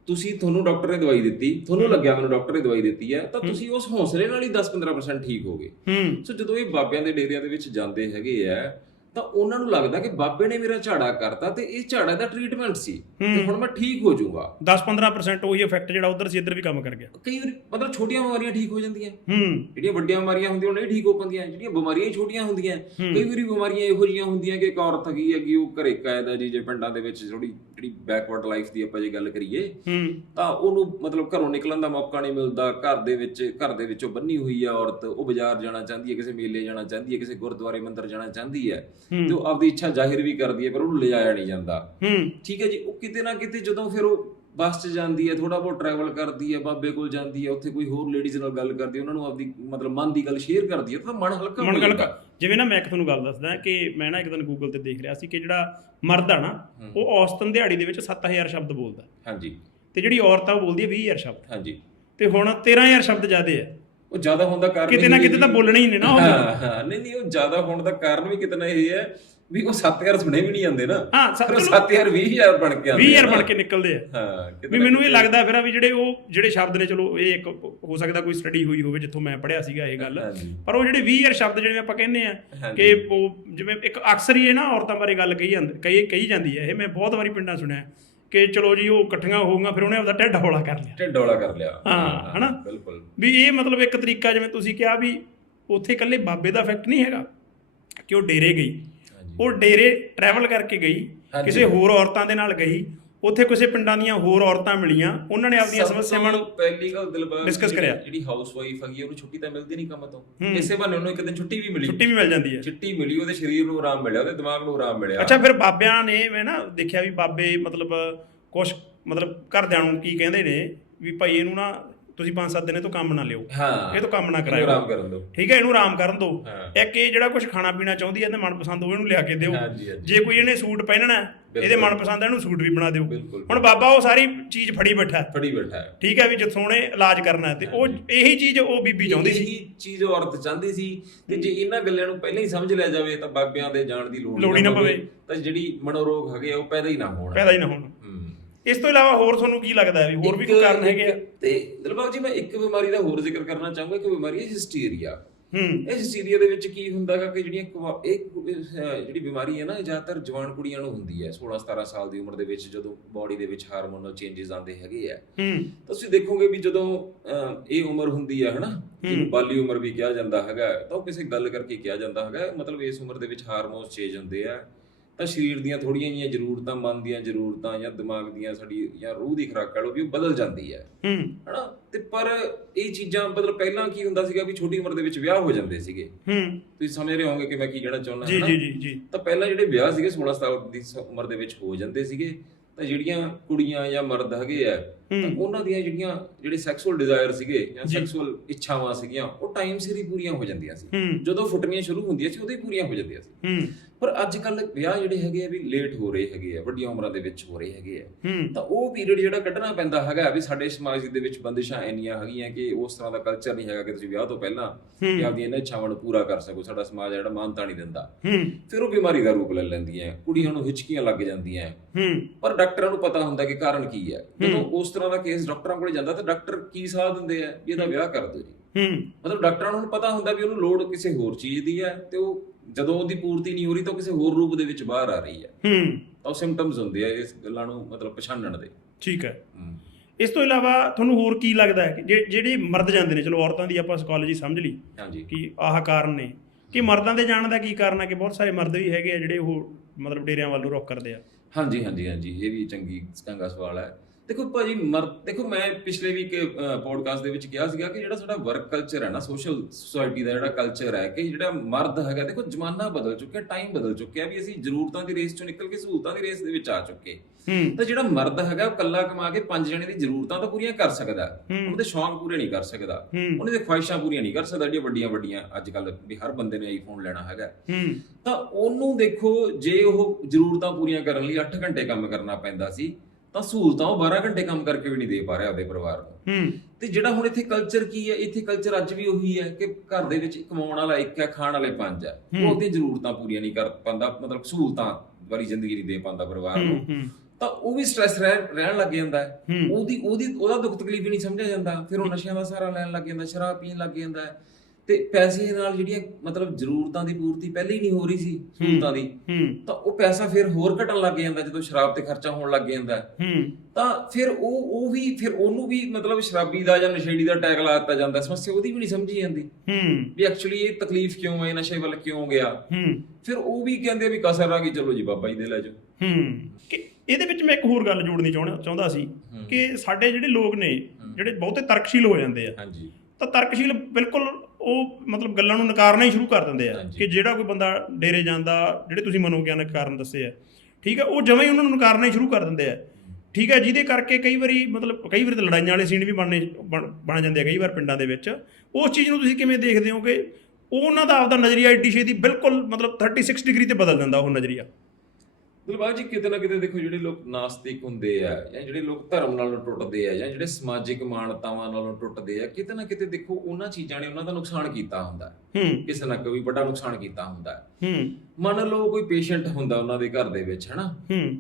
ਤੁਸੀਂ ਤੁਹਾਨੂੰ ਡਾਕਟਰ ਨੇ ਦਵਾਈ ਦਿੱਤੀ ਤੁਹਾਨੂੰ। ਲੱਗਿਆ ਮੈਨੂੰ ਡਾਕਟਰ ਨੇ ਦਵਾਈ ਦਿੱਤੀ ਹੈ ਤਾਂ। ਤੁਸੀਂ ਉਸ ਹੌਸਲੇ ਨਾਲ ਹੀ 10-15% ਠੀਕ ਹੋ ਗਏ ਹੂੰ ਸੋ ਜਦੋਂ ਇਹ ਬਾਬਿਆਂ ਦੇ ਡੇਰਿਆਂ ਦੇ ਵਿੱਚ ਜਾਂਦੇ ਹੈਗੇ ਆ ਤਾਂ ਉਹਨਾਂ ਨੂੰ ਲੱਗਦਾ ਕਿ ਬਾਬੇ ਨੇ ਮੇਰਾ ਝਾੜਾ ਕਰਤਾ ਤੇ ਇਹ ਝਾੜਾ ਦਾ ਟ੍ਰੀਟਮੈਂਟ ਸੀ ਤੇ ਹੁਣ ਮੈਂ ਠੀਕ ਹੋ ਜਾਊਗਾ। 10-15% ਉਹੀ ਇਫੈਕਟ ਜਿਹੜਾ ਉਧਰ ਸੀ ਇੱਧਰ ਵੀ ਕੰਮ ਕਰ ਗਿਆ। ਕਈ ਵਾਰੀ ਮਤਲਬ ਛੋਟੀਆਂ ਬਿਮਾਰੀਆਂ ਠੀਕ ਹੋ ਜਾਂਦੀਆਂ। ਜਿਹੜੀਆਂ ਵੱਡੀਆਂ ਬਿਮਾਰੀਆਂ ਹੁੰਦੀਆਂ ਉਹ ਨਹੀਂ ਠੀਕ ਹੋ ਪਾਉਂਦੀਆਂ ਜਿਹੜੀਆਂ ਬਿਮਾਰੀਆਂ ਹੀ ਛੋਟੀਆਂ ਹੁੰਦੀਆਂ। ਕਈ ਵਾਰੀ ਬਿਮਾਰੀਆਂ ਇਹੋ ਜਿਹੀਆਂ ਹੁੰਦੀਆਂ ਕਿ ਇੱਕ ਔਰਤ ਹੈਗੀ ਹੈਗੀ ਉਹ ਘਰੇ ਕਾਇਦਾ ਜੀ ਜੇ ਪਿੰਡਾਂ ਦੇ ਵਿੱਚ ਥੋੜੀ ਜਿਹੜੀ ਬੈਕਵਰਡ ਲਾਈਫ ਦੀ ਆਪਾਂ ਜੇ ਗੱਲ ਕਰੀਏ ਹੂੰ। ਤਾਂ ਉਹਨੂੰ ਮਤਲਬ ਘਰੋਂ ਨਿਕਲਣ ਦਾ ਮੌਕਾ ਨਹੀਂ ਮਿਲਦਾ ਘਰ ਦੇ ਵਿੱਚ ਘਰ ਦੇ ਵਿੱਚੋਂ ਬੰਨੀ ਹੋਈ ਆ ਔਰਤ ਉਹ ਬਾਜ਼ਾਰ ਜਾਣਾ ਚਾਹੁੰਦੀ ਹੈ ਕਿਸੇ ਮੇਲੇ ਜਾਣਾ ਚਾਹੁੰਦੀ ਹੈ ਕਿਸੇ ਗੁਰਦੁਆਰੇ ਮੰਦਿਰ ਜਾਣਾ ਚਾਹੁੰਦੀ ਹੈ। ਤੇ ਉਹ ਆਪਦੀ ਇੱਛਾ ਜ਼ਾਹਿਰ ਵੀ ਕਰਦੀ ਹੈ ਪਰ ਉਹਨੂੰ ਲਿਜਾਇਆ ਨਹੀਂ ਜਾਂਦਾ। ਹੂੰ। ਠੀਕ ਹੈ ਜੀ ਉਹ ਕਿਤੇ ਨਾ ਕਿਤੇ ਜਦੋਂ ਫਿਰ ਉਹ ਬੱਸ 'ਚ ਜਾਂਦੀ ਹੈ ਥੋੜਾ ਬਹੁਤ ਟਰੈਵਲ ਕਰਦੀ ਹੈ ਬਾਬੇ ਕੋਲ ਜਾਂਦੀ ਹੈ ਉੱਥੇ ਕੋਈ ਹੋਰ ਲੇਡੀਜ਼ ਨਾਲ ਗੱਲ ਕਰਦੀ ਹੈ ਉਹਨਾਂ ਨੂੰ ਆਪਦੀ ਮਤਲਬ ਮਨ ਦੀ ਗੱਲ ਸ਼ੇਅਰ ਕਰਦੀ ਹੈ ਤਾਂ ਮਨ ਹਲਕਾ ਹੋ ਮਨ ਜਾਂਦਾ। ਜਿਵੇਂ ਨਾ ਮੈਂ ਇੱਕ ਤੁਹਾਨੂੰ ਗੱਲ ਦੱਸਦਾ ਕਿ ਮੈਂ ਨਾ ਇੱਕ ਦਿਨ ਗੂਗਲ ਤੇ ਦੇਖ ਰਿਹਾ ਸੀ ਕਿ ਜਿਹੜਾ ਮਰਦ ਆ ਨਾ। ਉਹ ਔਸਤਨ ਦਿਹਾੜੀ ਦੇ ਵਿੱਚ 7000 ਸ਼ਬਦ ਬੋਲਦਾ। ਹਾਂਜੀ। ਤੇ ਜਿਹੜੀ ਔਰਤ ਆ ਉਹ ਬੋਲਦੀ ਹੈ 20000 ਸ਼ਬਦ। ਹਾਂਜੀ। ਤੇ ਹੁਣ 13000 ਸ਼ਬਦ ਜ਼ਿਆਦੇ ਆ। ਉਹ ਜ਼ਿਆਦਾ ਹੋਣ ਦਾ ਕਾਰਨ ਕਿਤੇ ਨਾ ਕਿਤੇ ਤਾਂ ਬੋਲਣਾ ਹੀ ਨੇ ਨਾ ਉਹ। ਹਾਂ। ਨਹੀਂ ਨਹੀਂ ਉਹ ਜ਼ਿਆਦਾ ਹੋਣ ਦਾ ਕਾਰਨ ਵੀ ਕਿਤੇ ਨਾ ਇਹ ਹੈ ਵੀ ਉਹ 7000 ਸੁਣੇ ਵੀ ਨਹੀਂ ਜਾਂਦੇ ਨਾ। ਹਾਂ ਫਿਰ ਉਹ ਚਲੋ। 7000 20000 ਬਣ ਕੇ ਆਉਂਦੇ 20000 ਆ ਬਣ। ਕੇ ਨਿਕਲਦੇ ਆ। ਹਾਂ ਵੀ ਮੈਨੂੰ ਇਹ ਲੱਗਦਾ ਫਿਰ ਆ ਵੀ ਜਿਹੜੇ ਉਹ ਜਿਹੜੇ ਸ਼ਬਦ ਨੇ ਚਲੋ ਇਹ ਇੱਕ ਹੋ ਸਕਦਾ ਕੋਈ ਸਟੱਡੀ ਹੋਈ ਹੋਵੇ ਜਿੱਥੋਂ ਮੈਂ ਪੜ੍ਹਿਆ ਸੀਗਾ ਇਹ ਗੱਲ। ਪਰ ਉਹ ਜਿਹੜੇ 20000 ਸ਼ਬਦ ਜਿਹੜੇ ਆਪਾਂ ਕਹਿੰਦੇ ਆ। ਕਿ ਉਹ ਜਿਵੇਂ ਇੱਕ ਅਕਸਰ ਹੀ ਇਹ ਨਾ ਔਰਤਾਂ ਬਾਰੇ ਗੱਲ ਕਹੀ ਜਾਂਦੀ ਕਹੀ ਕਹੀ ਜਾਂਦੀ ਹੈ ਇਹ ਮੈਂ ਬਹੁਤ ਵਾਰੀ ਪਿੰਡਾਂ ਸੁਣਿਆ ਕਿ ਚਲੋ ਜੀ ਉਹ ਇਕੱਠੀਆਂ ਹੋਊਗਾ ਫਿਰ ਉਹਨੇ ਆਪਦਾ ਢਿੱਡ ਹੌਲਾ ਕਰ ਲਿਆ। ਢਿੱਡ ਹੌਲਾ ਕਰ ਲਿਆ। ਹਾਂ, ਹਨਾ? ਬਿਲਕੁਲ। ਵੀ ਇਹ ਮਤਲਬ ਇੱਕ ਤਰੀਕਾ ਜਿਵੇਂ ਤੁਸੀਂ ਕਿਹਾ ਵੀ ਉੱਥੇ ਇਕੱਲੇ ਬਾਬੇ ਦਾ ਇਫੈਕਟ ਨਹੀਂ ਹੈਗਾ ਕਿ ਉਹ ਡੇਰੇ ਗਈ। ਉਹ ਡੇਰੇ ਟਰੈਵਲ ਕਰਕੇ ਗਈ। ਕਿਸੇ ਹੋਰ ਔਰਤਾਂ ਦੇ ਨਾਲ ਗਈ ਉੱਥੇ ਕਿਸੇ ਪਿੰਡਾਂ ਦੀਆਂ ਹੋਰ ਔਰਤਾਂ ਮਿਲੀਆਂ ਉਹਨਾਂ ਨੇ ਆਪਣੀਆਂ ਸਮੱਸਿਆਵਾਂ ਨੂੰ ਪਹਿਲੀ ਗੱਲ ਦਿਲਬਾਗ ਜਿਹੜੀ- ਕਰਿਆ। ਜਿਹੜੀ ਹਾਊਸ ਵਾਈਫ ਹੈਗੀ ਉਹਨੂੰ ਛੁੱਟੀ ਤਾਂ ਮਿਲਦੀ ਨਹੀਂ ਕੰਮ ਤੋਂ। ਇਸੇ ਬਹਾਨੇ ਉਹਨੂੰ ਇੱਕ ਦਿਨ ਛੁੱਟੀ ਵੀ ਮਿਲੀ ਛੁੱਟੀ ਵੀ ਮਿਲ ਜਾਂਦੀ ਹੈ ਛੁੱਟੀ ਮਿਲੀ ਉਹਦੇ ਸਰੀਰ ਨੂੰ ਆਰਾਮ ਮਿਲਿਆ ਉਹਦੇ ਦਿਮਾਗ ਨੂੰ ਆਰਾਮ ਮਿਲਿਆ ਅੱਛਾ ਫਿਰ ਬਾਬਿਆਂ ਨੇ ਮੈਂ ਨਾ ਦੇਖਿਆ ਵੀ ਬਾਬੇ ਮਤਲਬ ਕੁਝ ਮਤਲਬ ਘਰਦਿਆਂ ਨੂੰ ਕੀ ਕਹਿੰਦੇ ਨੇ ਵੀ ਭਾਈ ਇਹਨੂੰ ਨਾ ਤੁਸੀਂ 5-7 ਦਿਨ ਇਹ ਤੋਂ ਕੰਮ ਨਾ ਲਿਓ। ਹਾਂ। ਇਹ ਤੋਂ ਕੰਮ ਨਾ ਕਰਾਇਓ। ਆਰਾਮ ਕਰਨ ਦਿਓ। ਠੀਕ ਹੈ ਇਹਨੂੰ ਆਰਾਮ ਕਰਨ ਦਿਓ। ਹਾਂ। ਇੱਕ ਇਹ ਜਿਹੜਾ ਕੁਝ ਖਾਣਾ ਪੀਣਾ ਚਾਹੁੰਦੀ ਹੈ ਤੇ ਮਨਪਸੰਦ ਉਹ ਇਹਨੂੰ ਲਿਆ ਕੇ ਦਿਓ। ਹਾਂਜੀ ਹਾਂਜੀ। ਜੇ ਕੋਈ ਇਹਨੇ ਸੂਟ ਪਹਿਨਣਾ ਹੈ, ਇਹਦੇ ਬਿਲਕੁਲ। ਮਨਪਸੰਦ ਇਹਨੂੰ ਸੂਟ ਵੀ ਬਣਾ ਦਿਓ। ਬਿਲਕੁਲ। ਹੁਣ ਬਾਬਾ ਉਹ ਸਾਰੀ ਚੀਜ਼ ਫੜੀ ਬੈਠਾ ਹੈ। ਫੜੀ ਬੈਠਾ ਹੈ। ਠੀਕ ਹੈ ਵੀ ਜਿੱਥੋਂ ਉਹਨੇ ਇਲਾਜ ਕਰਨਾ ਹੈ ਤੇ ਉਹ ਇਹੀ ਚੀਜ਼ ਉਹ ਬੀਬੀ ਚਾਹੁੰਦੀ ਸੀ। ਇਹੀ ਚੀਜ਼ ਔਰਤ ਚਾਹੁੰਦੀ ਸੀ ਤੇ ਜੇ ਇਹਨਾਂ ਗੱਲਾਂ ਨੂੰ ਪਹਿਲਾਂ ਹੀ ਸਮਝ ਲਿਆ ਜਾਵੇ ਤਾਂ ਬਾਬਿਆਂ ਦੇ ਜਾਣ ਦੀ ਲੋੜ ਲੋੜ ਹੀ ਨਾ ਪਵੇ। ਤਾਂ ਜਿਹੜੀ ਮਨੋਰੋਗ ਹੈਗੇ ਆ, ਉਹ ਪੈਦਾ ਹੀ ਨਾ ਹੋਣ। ਪੈਦਾ ਹੀ ਨਾ ਹੋਣ। ਇਸ ਤੋਂ ਇਲਾਵਾ ਹੋਰ ਤੁਹਾਨੂੰ ਕੀ ਲੱਗਦਾ ਹੈ ਵੀ ਹੋਰ ਵੀ ਕੋਈ ਕਾਰਨ ਹੈਗੇ ਆ? ਤੇ ਦਿਲਬਾਗ ਜੀ ਮੈਂ ਇੱਕ ਬਿਮਾਰੀ ਦਾ ਹੋਰ ਜ਼ਿਕਰ ਕਰਨਾ ਚਾਹੂੰਗਾ ਕਿ ਬਿਮਾਰੀ ਹੈ ਹਿਸਟੀਰੀਆ ਹੂੰ। ਇਹ ਹਿਸਟੀਰੀਆ ਦੇ ਵਿੱਚ ਕੀ ਹੁੰਦਾ ਹੈਗਾ ਕਿ ਜਿਹੜੀਆਂ ਇਹ ਜਿਹੜੀ ਬਿਮਾਰੀ ਹੈ ਨਾ ਇਹ ਜ਼ਿਆਦਾਤਰ ਜਵਾਨ ਕੁੜੀਆਂ ਨੂੰ ਹੁੰਦੀ ਹੈ। 16 17 ਸਾਲ ਦੀ ਉਮਰ ਦੇ ਵਿੱਚ ਜਦੋਂ ਬਾਡੀ ਦੇ ਵਿੱਚ ਹਾਰਮੋਨਲ ਚੇਂਜਸ ਆਉਂਦੇ ਹੈਗੇ ਆ। ਹੂੰ। ਤੁਸੀਂ ਦੇਖੋਗੇ ਵੀ ਜਦੋਂ ਇਹ ਉਮਰ ਹੁੰਦੀ ਹੈ ਹਨਾ ਜਿਹਨੂੰ ਹੂੰ। ਬਾਲੀ ਉਮਰ ਵੀ ਕਿਹਾ ਜਾਂਦਾ ਹੈਗਾ ਤਾਂ ਉਹ ਕਿਸੇ ਗੱਲ ਕਰਕੇ ਕਿਹਾ ਜਾਂਦਾ ਹੈਗਾ ਮਤਲਬ ਇਸ ਉਮਰ ਦੇ ਵਿੱਚ ਹਾਰਮੋਨਸ ਚੇਂਜ ਹੁੰਦੇ ਆ। ਤਾਂ ਸਰੀਰ ਦੀਆਂ ਥੋੜੀਆਂ ਜਿਹੀਆਂ ਜ਼ਰੂਰਤਾਂ ਮਨ ਦੀਆਂ ਜ਼ਰੂਰਤਾਂ ਜਾਂ ਦਿਮਾਗ ਦੀਆਂ ਸਾਡੀ ਜਾਂ ਰੂਹ ਦੀ ਖੁਰਾਕ ਕਹ ਲਓ ਵੀ ਉਹ ਬਦਲ ਜਾਂਦੀ ਹੈ। ਹੂੰ। ਹਨਾ? ਤੇ ਪਰ ਇਹ ਚੀਜ਼ਾਂ ਮਤਲਬ ਪਹਿਲਾਂ ਕੀ ਹੁੰਦਾ ਸੀਗਾ ਵੀ ਛੋਟੀ ਉਮਰ ਦੇ ਵਿੱਚ ਵਿਆਹ ਹੋ ਜਾਂਦੇ ਸੀਗੇ। ਹੂੰ। ਤੁਸੀਂ ਸਮਝ ਰਹੇ ਹੋਵੋਗੇ ਕਿ ਮੈਂ ਕੀ ਕਹਿਣਾ ਚਾਹੁੰਦਾ ਹਨਾ? ਜੀ ਜੀ ਜੀ। ਤਾਂ ਪਹਿਲਾਂ ਜਿਹੜੇ ਵਿਆਹ ਸੀਗੇ 16 ਸਾਲ ਦੀ ਸ- ਉਮਰ ਦੇ ਵਿੱਚ ਹੋ ਜਾਂਦੇ ਸੀਗੇ ਤਾਂ ਜਿਹੜੀਆਂ ਕੁੜੀਆਂ ਜਾਂ ਮਰਦ ਹੈਗੇ ਆ ਤਾਂ ਹੂੰ ਉਹਨਾਂ ਦੀਆਂ ਜਿਹੜੀਆਂ ਜਿਹੜੇ ਸੈਕਸੁਅਲ ਡਿਜ਼ਾਇਰ ਸੀਗੇ ਜਾਂ। ਸੈਕਸੁਅਲ ਇੱਛਾਵਾਂ ਸੀਗੀਆਂ ਉਹ ਟਾਈਮ ਸਿਰ ਹੀ ਪੂਰੀਆਂ ਹੋ ਜਾਂਦੀਆਂ ਸੀ। ਹੂੰ। ਜਦੋਂ ਫੁੱਟਣੀਆਂ ਸ਼ੁਰੂ ਹੁੰਦੀਆਂ ਸੀ ਉਦੋਂ ਹੀ ਪੂਰੀਆਂ ਹੋ ਜਾਂਦੀਆਂ ਸੀ। ਹੂੰ। ਪਰ ਅੱਜ ਕੱਲ ਵਿਆਹ ਜਿਹੜੇ ਹੈਗੇ ਆ ਵੀ ਲੇਟ ਹੋ ਰਹੇ ਹੈਗੇ ਆ ਵੱਡੀਆਂ ਉਮਰਾਂ ਦੇ ਵਿੱਚ ਹੋ ਰਹੇ ਹੈਗੇ ਆ। ਹੂੰ। ਤਾਂ ਉਹ ਪੀਰੀਅਡ ਜਿਹੜਾ ਕੱਢਣਾ ਪੈਂਦਾ ਹੈਗਾ ਵੀ ਸਾਡੇ ਸਮਾਜ ਦੇ ਵਿੱਚ ਬੰਦਿਸ਼ਾਂ ਇੰਨੀਆਂ ਹੈਗੀਆਂ ਕਿ ਉਸ ਤਰ੍ਹਾਂ ਦਾ ਕਲਚਰ ਨਹੀਂ ਹੈਗਾ ਕਿ ਤੁਸੀਂ ਵਿਆਹ ਤੋਂ ਪਹਿਲਾਂ ਕਿ ਹੂੰ ਆਪਦੀਆਂ ਇਹਨਾਂ ਇੱਛਾਵਾਂ ਨੂੰ ਪੂਰਾ ਕਰ ਸਕੋ ਸਾਡਾ ਸਮਾਜ ਜਿਹੜਾ ਮਾਨਤਾ ਨਹੀਂ ਦਿੰਦਾ। ਹੂੰ। ਫਿਰ ਉਹ ਬਿਮਾਰੀ ਦਾ ਰੂਪ ਲੈ ਲੈਂਦੀਆਂ ਕੁੜੀਆਂ ਨੂੰ ਹਿਚਕੀਆਂ ਲੱਗ ਜਾਂਦੀਆਂ ਹੂੰ। ਪਰ ਡਾਕਟਰਾਂ ਨੂੰ ਪਤਾ ਹੁੰਦਾ ਕਿ ਕਾਰਨ ਕੀ ਹੈ। ਜਦੋਂ ਉਸ ਤਰ੍ਹਾਂ ਦਾ ਕੇਸ ਡਾਕਟਰਾਂ ਕੋਲੇ ਜਾਂਦਾ ਤਾਂ ਡਾਕਟਰ ਕੀ ਸਲਾਹ ਦਿੰਦੇ ਆ ਵੀ ਇਹਦਾ ਵਿਆਹ ਕਰ ਦਿਓ ਜੀ। ਹੂੰ। ਮਤਲਬ ਡਾਕਟਰਾਂ ਨੂੰ ਪਤਾ ਹੁੰਦਾ ਵੀ ਉਹਨੂੰ ਲੋੜ ਕਿਸੇ ਹੋਰ ਚੀਜ਼ ਦੀ ਹੈ ਤੇ ਉਹ ਜਦੋਂ ਉਹਦੀ ਪੂਰਤੀ ਨਹੀਂ ਹੋ ਰਹੀ ਤਾਂ ਕਿਸੇ ਹੋਰ ਰੂਪ ਦੇ ਵਿੱਚ ਬਾਹਰ ਆ ਰਹੀ ਹੈ। ਹੂੰ। ਤਾਂ ਸਿੰਪਟਮਸ ਹੁੰਦੇ ਆ ਇਸ ਗੱਲਾਂ ਨੂੰ ਮਤਲਬ ਪਛਾਣਨ ਦੇ। ਠੀਕ ਹੈ। ਇਸ ਤੋਂ ਇਲਾਵਾ ਤੁਹਾਨੂੰ ਹੋਰ ਕੀ ਲੱਗਦਾ ਹੈ ਕਿ ਜਿਹੜੇ ਮਰਦ ਜਾਂਦੇ ਨੇ ਚਲੋ ਔਰਤਾਂ ਦੀ ਆਪਾਂ ਸਾਈਕੋਲੋਜੀ ਸਮਝ ਲਈ ਹਾਂਜੀ। ਕਿ ਆਹ ਕਾਰਨ ਨੇ। ਕਿ ਮਰਦਾਂ ਦੇ ਜਾਣ ਦਾ ਕੀ ਕਾਰਨ ਹੈ ਕਿ ਬਹੁਤ ਸਾਰੇ ਮਰਦ ਵੀ ਹੈਗੇ ਆ ਜਿਹੜੇ ਉਹ ਮਤਲਬ ਡੇਰਿਆਂ ਵੱਲ ਨੂੰ ਰੁਖ ਕਰਦੇ ਆ। ਹਾਂਜੀ ਹਾਂਜੀ ਹਾਂਜੀ। ਇਹ ਵੀ ਚੰਗੀ ਚੰਗਾ ਸਵਾਲ ਹੈ। ਦੇਖੋ ਭਾਜੀ ਮਰ ਦੇਖੋ ਮੈਂ ਪਿਛਲੇ ਵੀ ਇੱਕ ਪੋਡਕਾਸਟ ਦੇ ਵਿੱਚ ਕਿਹਾ ਸੀਗਾ ਕਿ ਜਿਹੜਾ ਸਾਡਾ ਵਰਕ ਕਲਚਰ ਹੈ ਨਾ ਸੋਸ਼ਲ ਸੁਸਾਇਟੀ ਦਾ ਜਿਹੜਾ ਕਲਚਰ ਹੈ ਕਿ ਜਿਹੜਾ ਮਰਦ ਹੈਗਾ ਦੇਖੋ ਜ਼ਮਾਨਾ ਬਦਲ ਚੁੱਕਿਆ ਟਾਈਮ ਬਦਲ ਚੁੱਕਿਆ ਵੀ ਅਸੀਂ ਜ਼ਰੂਰਤਾਂ ਦੀ ਰੇਸ ਚੋਂ ਨਿਕਲ ਕੇ ਸਹੂਲਤਾਂ ਦੀ ਰੇਸ ਦੇ ਵਿੱਚ ਆ ਚੁੱਕੇ। ਤਾਂ ਜਿਹੜਾ ਮਰਦ ਹੈਗਾ ਉਹ ਕੱਲਾ ਕਮਾ ਕੇ ਪੰਜ ਜਣੇ ਦੀ ਜ਼ਰੂਰਤਾਂ ਤਾਂ ਪੂਰੀਆਂ ਕਰ ਸਕਦਾ ਉਹਦੇ ਸ਼ੌਂਕ ਪੂਰੇ ਨਹੀਂ ਕਰ ਸਕਦਾ। ਉਹਨੇ ਦੇ ਖੁਆਇਸ਼ਾਂ ਪੂਰੀਆਂ ਨਹੀਂ ਕਰ ਸਕਦਾ ਜਿਹੜੀਆਂ ਵੱਡੀਆਂ ਵੱਡੀਆਂ ਅੱਜ ਕੱਲ ਵੀ ਹਰ ਬੰਦੇ ਨੇ ਆਈਫੋਨ ਲੈਣਾ ਹੈਗਾ। ਤਾਂ ਉਹਨੂੰ ਦੇਖੋ ਜੇ ਉਹ ਜ਼ਰੂਰਤਾਂ ਪੂਰੀਆਂ ਕਰਨ ਲਈ 8 ਘੰਟੇ ਕੰਮ ਕਰਨਾ ਪੈਂਦਾ ਸੀ ਤਾਂ ਸਹੂਲਤਾਂ ਉਹ 12 ਘੰਟੇ ਕੰਮ ਕਰਕੇ ਵੀ ਨਹੀਂ ਦੇ ਪਾ ਰਿਹਾ ਆਪਣੇ ਪਰਿਵਾਰ ਨੂੰ। ਹੂੰ। ਤੇ ਜਿਹੜਾ ਹੁਣ ਇੱਥੇ ਕਲਚਰ ਕੀ ਹੈ ਇੱਥੇ ਕਲਚਰ ਅੱਜ ਵੀ ਉਹੀ ਹੈ ਕਿ ਘਰ ਦੇ ਵਿੱਚ ਕਮਾਉਣ ਵਾਲਾ ਇੱਕ ਹੈ ਖਾਣ ਵਾਲੇ ਪੰਜ ਹੈ। ਉਹ ਉਹਦੀਆਂ ਜ਼ਰੂਰਤਾਂ ਪੂਰੀਆਂ ਨਹੀਂ ਕਰ ਪਾਉਂਦਾ ਮਤਲਬ ਸਹੂਲਤਾਂ ਵਾਲੀ ਜ਼ਿੰਦਗੀ ਨਹੀਂ ਦੇ ਪਾਉਂਦਾ ਪਰਿਵਾਰ ਨੂੰ। ਤਾਂ ਉਹ ਵੀ ਸਟ੍ਰੈਸ ਰਹਿਣ ਲੱਗ ਜਾਂਦਾ ਹੈ। ਹੂੰ। ਉਹਦੀ ਉਹਦੀ ਉਹਦਾ ਦੁੱਖ ਤਕਲੀਫ ਵੀ ਨਹੀਂ ਸਮਝਿਆ ਜਾਂਦਾ। ਫਿਰ ਉਹ ਨਸ਼ਿਆਂ ਦਾ ਸਹਾਰਾ ਲੈਣ ਲੱਗ ਜਾਂਦਾ ਸ਼ਰਾਬ ਪੀਣ ਲੱਗ ਜਾਂਦਾ ਹੈ। ਤੇ ਪੈਸੇ ਨਾਲ ਜਿਹੜੀਆਂ ਮਤਲਬ ਜ਼ਰੂਰਤਾਂ ਦੀ ਪੂਰਤੀ ਪਹਿਲੇ ਹੀ ਨਹੀਂ ਹੋ ਰਹੀ ਸੀ ਸਹੂਲਤਾਂ ਦੀ ਤਾਂ ਉਹ ਪੈਸਾ ਫਿਰ ਹੋਰ ਘਟਣ ਲੱਗ ਜਾਂਦਾ ਜਦੋਂ ਸ਼ਰਾਬ ਤੇ ਖਰਚਾ ਹੋਣ ਲੱਗ ਜਾਂਦਾ। ਤਾਂ ਫਿਰ ਉਹ ਉਹ ਵੀ ਫਿਰ ਉਹਨੂੰ ਵੀ ਮਤਲਬ ਸ਼ਰਾਬੀ ਦਾ ਜਾਂ ਨਸ਼ੇੜੀ ਦਾ ਟੈਗ ਲਾ ਦਿੱਤਾ ਜਾਂਦਾ। ਸਮੱਸਿਆ ਉਹਦੀ ਵੀ ਨਹੀਂ ਸਮਝੀ ਜਾਂਦੀ। ਵੀ ਐਕਚੁਅਲੀ ਇਹ ਤਕਲੀਫ ਕਿਉਂ ਹੈ ਨਸ਼ੇ ਵੱਲ ਕਿਉਂ ਗਿਆ? ਫਿਰ ਉਹ ਵੀ ਕਹਿੰਦੇ ਵੀ ਕਸਰ ਆ ਗਈ ਚਲੋ ਜੀ ਬਾਬਾ ਜੀ ਦੇ ਲੈ ਜਾਓ। ਇਹਦੇ ਵਿੱਚ ਮੈਂ ਇੱਕ ਹੋਰ ਗੱਲ ਜੋੜਨੀ ਚਾਹੁੰਦਾ ਸੀ। ਕਿ ਸਾਡੇ ਜਿਹੜੇ ਲੋਕ ਨੇ ਜਿਹੜੇ ਬਹੁਤੇ ਤਰਕਸ਼ੀਲ ਹੋ ਜਾਂਦੇ ਆ ਹਾਂਜੀ। ਤਾਂ ਤਰਕਸ਼ੀਲ ਬਿਲਕੁਲ ਉਹ ਮਤਲਬ ਗੱਲਾਂ ਨੂੰ ਨਕਾਰਨਾ ਹੀ ਸ਼ੁਰੂ ਕਰ ਦਿੰਦੇ ਆ। ਕਿ ਜਿਹੜਾ ਕੋਈ ਬੰਦਾ ਡੇਰੇ ਜਾਂਦਾ ਜਿਹੜੇ ਤੁਸੀਂ ਮਨੋਵਿਗਿਆਨਕ ਕਾਰਨ ਦੱਸੇ ਆ ਠੀਕ ਹੈ ਉਹ ਜਮਾਂ ਹੀ ਉਹਨਾਂ ਨੂੰ ਨਕਾਰਨਾ ਹੀ ਸ਼ੁਰੂ ਕਰ ਦਿੰਦੇ ਆ। ਠੀਕ ਹੈ ਜਿਹਦੇ ਕਰਕੇ ਕਈ ਵਾਰੀ ਮਤਲਬ ਕਈ ਵਾਰੀ ਤਾਂ ਲੜਾਈਆਂ ਵਾਲੇ ਸੀਨ ਵੀ ਬਣਨੇ ਬਣ ਜਾਂਦੇ ਆ ਕਈ ਵਾਰ ਪਿੰਡਾਂ ਦੇ ਵਿੱਚ। ਉਸ ਚੀਜ਼ ਨੂੰ ਤੁਸੀਂ ਕਿਵੇਂ ਦੇਖਦੇ ਹੋ ਕਿ ਉਹ ਉਹਨਾਂ ਦਾ ਆਪਦਾ ਨਜ਼ਰੀਆ ਏਡੀ ਛੇਤੀ ਬਿਲਕੁਲ ਮਤਲਬ 36 ਡਿਗਰੀ ਤੇ ਬਦਲ ਜਾਂਦਾ ਉਹ ਨਜ਼ਰੀਆ? ਦਿਲਬਾਗ ਜੀ ਕਿਤੇ ਨਾ ਕਿਤੇ ਦੇਖੋ ਜਿਹੜੇ ਲੋਕ ਨਾਸਤਿਕ ਹੁੰਦੇ ਆ ਜਾਂ ਜਿਹੜੇ ਲੋਕ ਧਰਮ ਨਾਲੋਂ ਟੁੱਟਦੇ ਆ ਜਾਂ ਜਿਹੜੇ ਸਮਾਜਿਕ ਮਾਨਤਾਵਾਂ ਨਾਲੋਂ ਟੁੱਟਦੇ ਆ ਕਿਤੇ ਨਾ ਕਿਤੇ ਦੇਖੋ ਉਹਨਾਂ ਚੀਜ਼ਾਂ ਨੇ ਉਹਨਾਂ ਦਾ ਨੁਕਸਾਨ ਕੀਤਾ ਹੁੰਦਾ। ਕਿਸੇ ਨਾ ਕੋਈ ਵੱਡਾ ਨੁਕਸਾਨ ਕੀਤਾ ਹੁੰਦਾ। ਹੈ। ਮੰਨ ਲਓ ਕੋਈ ਪੇਸ਼ੈਂਟ ਹੁੰਦਾ ਉਹਨਾਂ ਦੇ ਘਰ ਦੇ ਵਿੱਚ ਹਨਾ?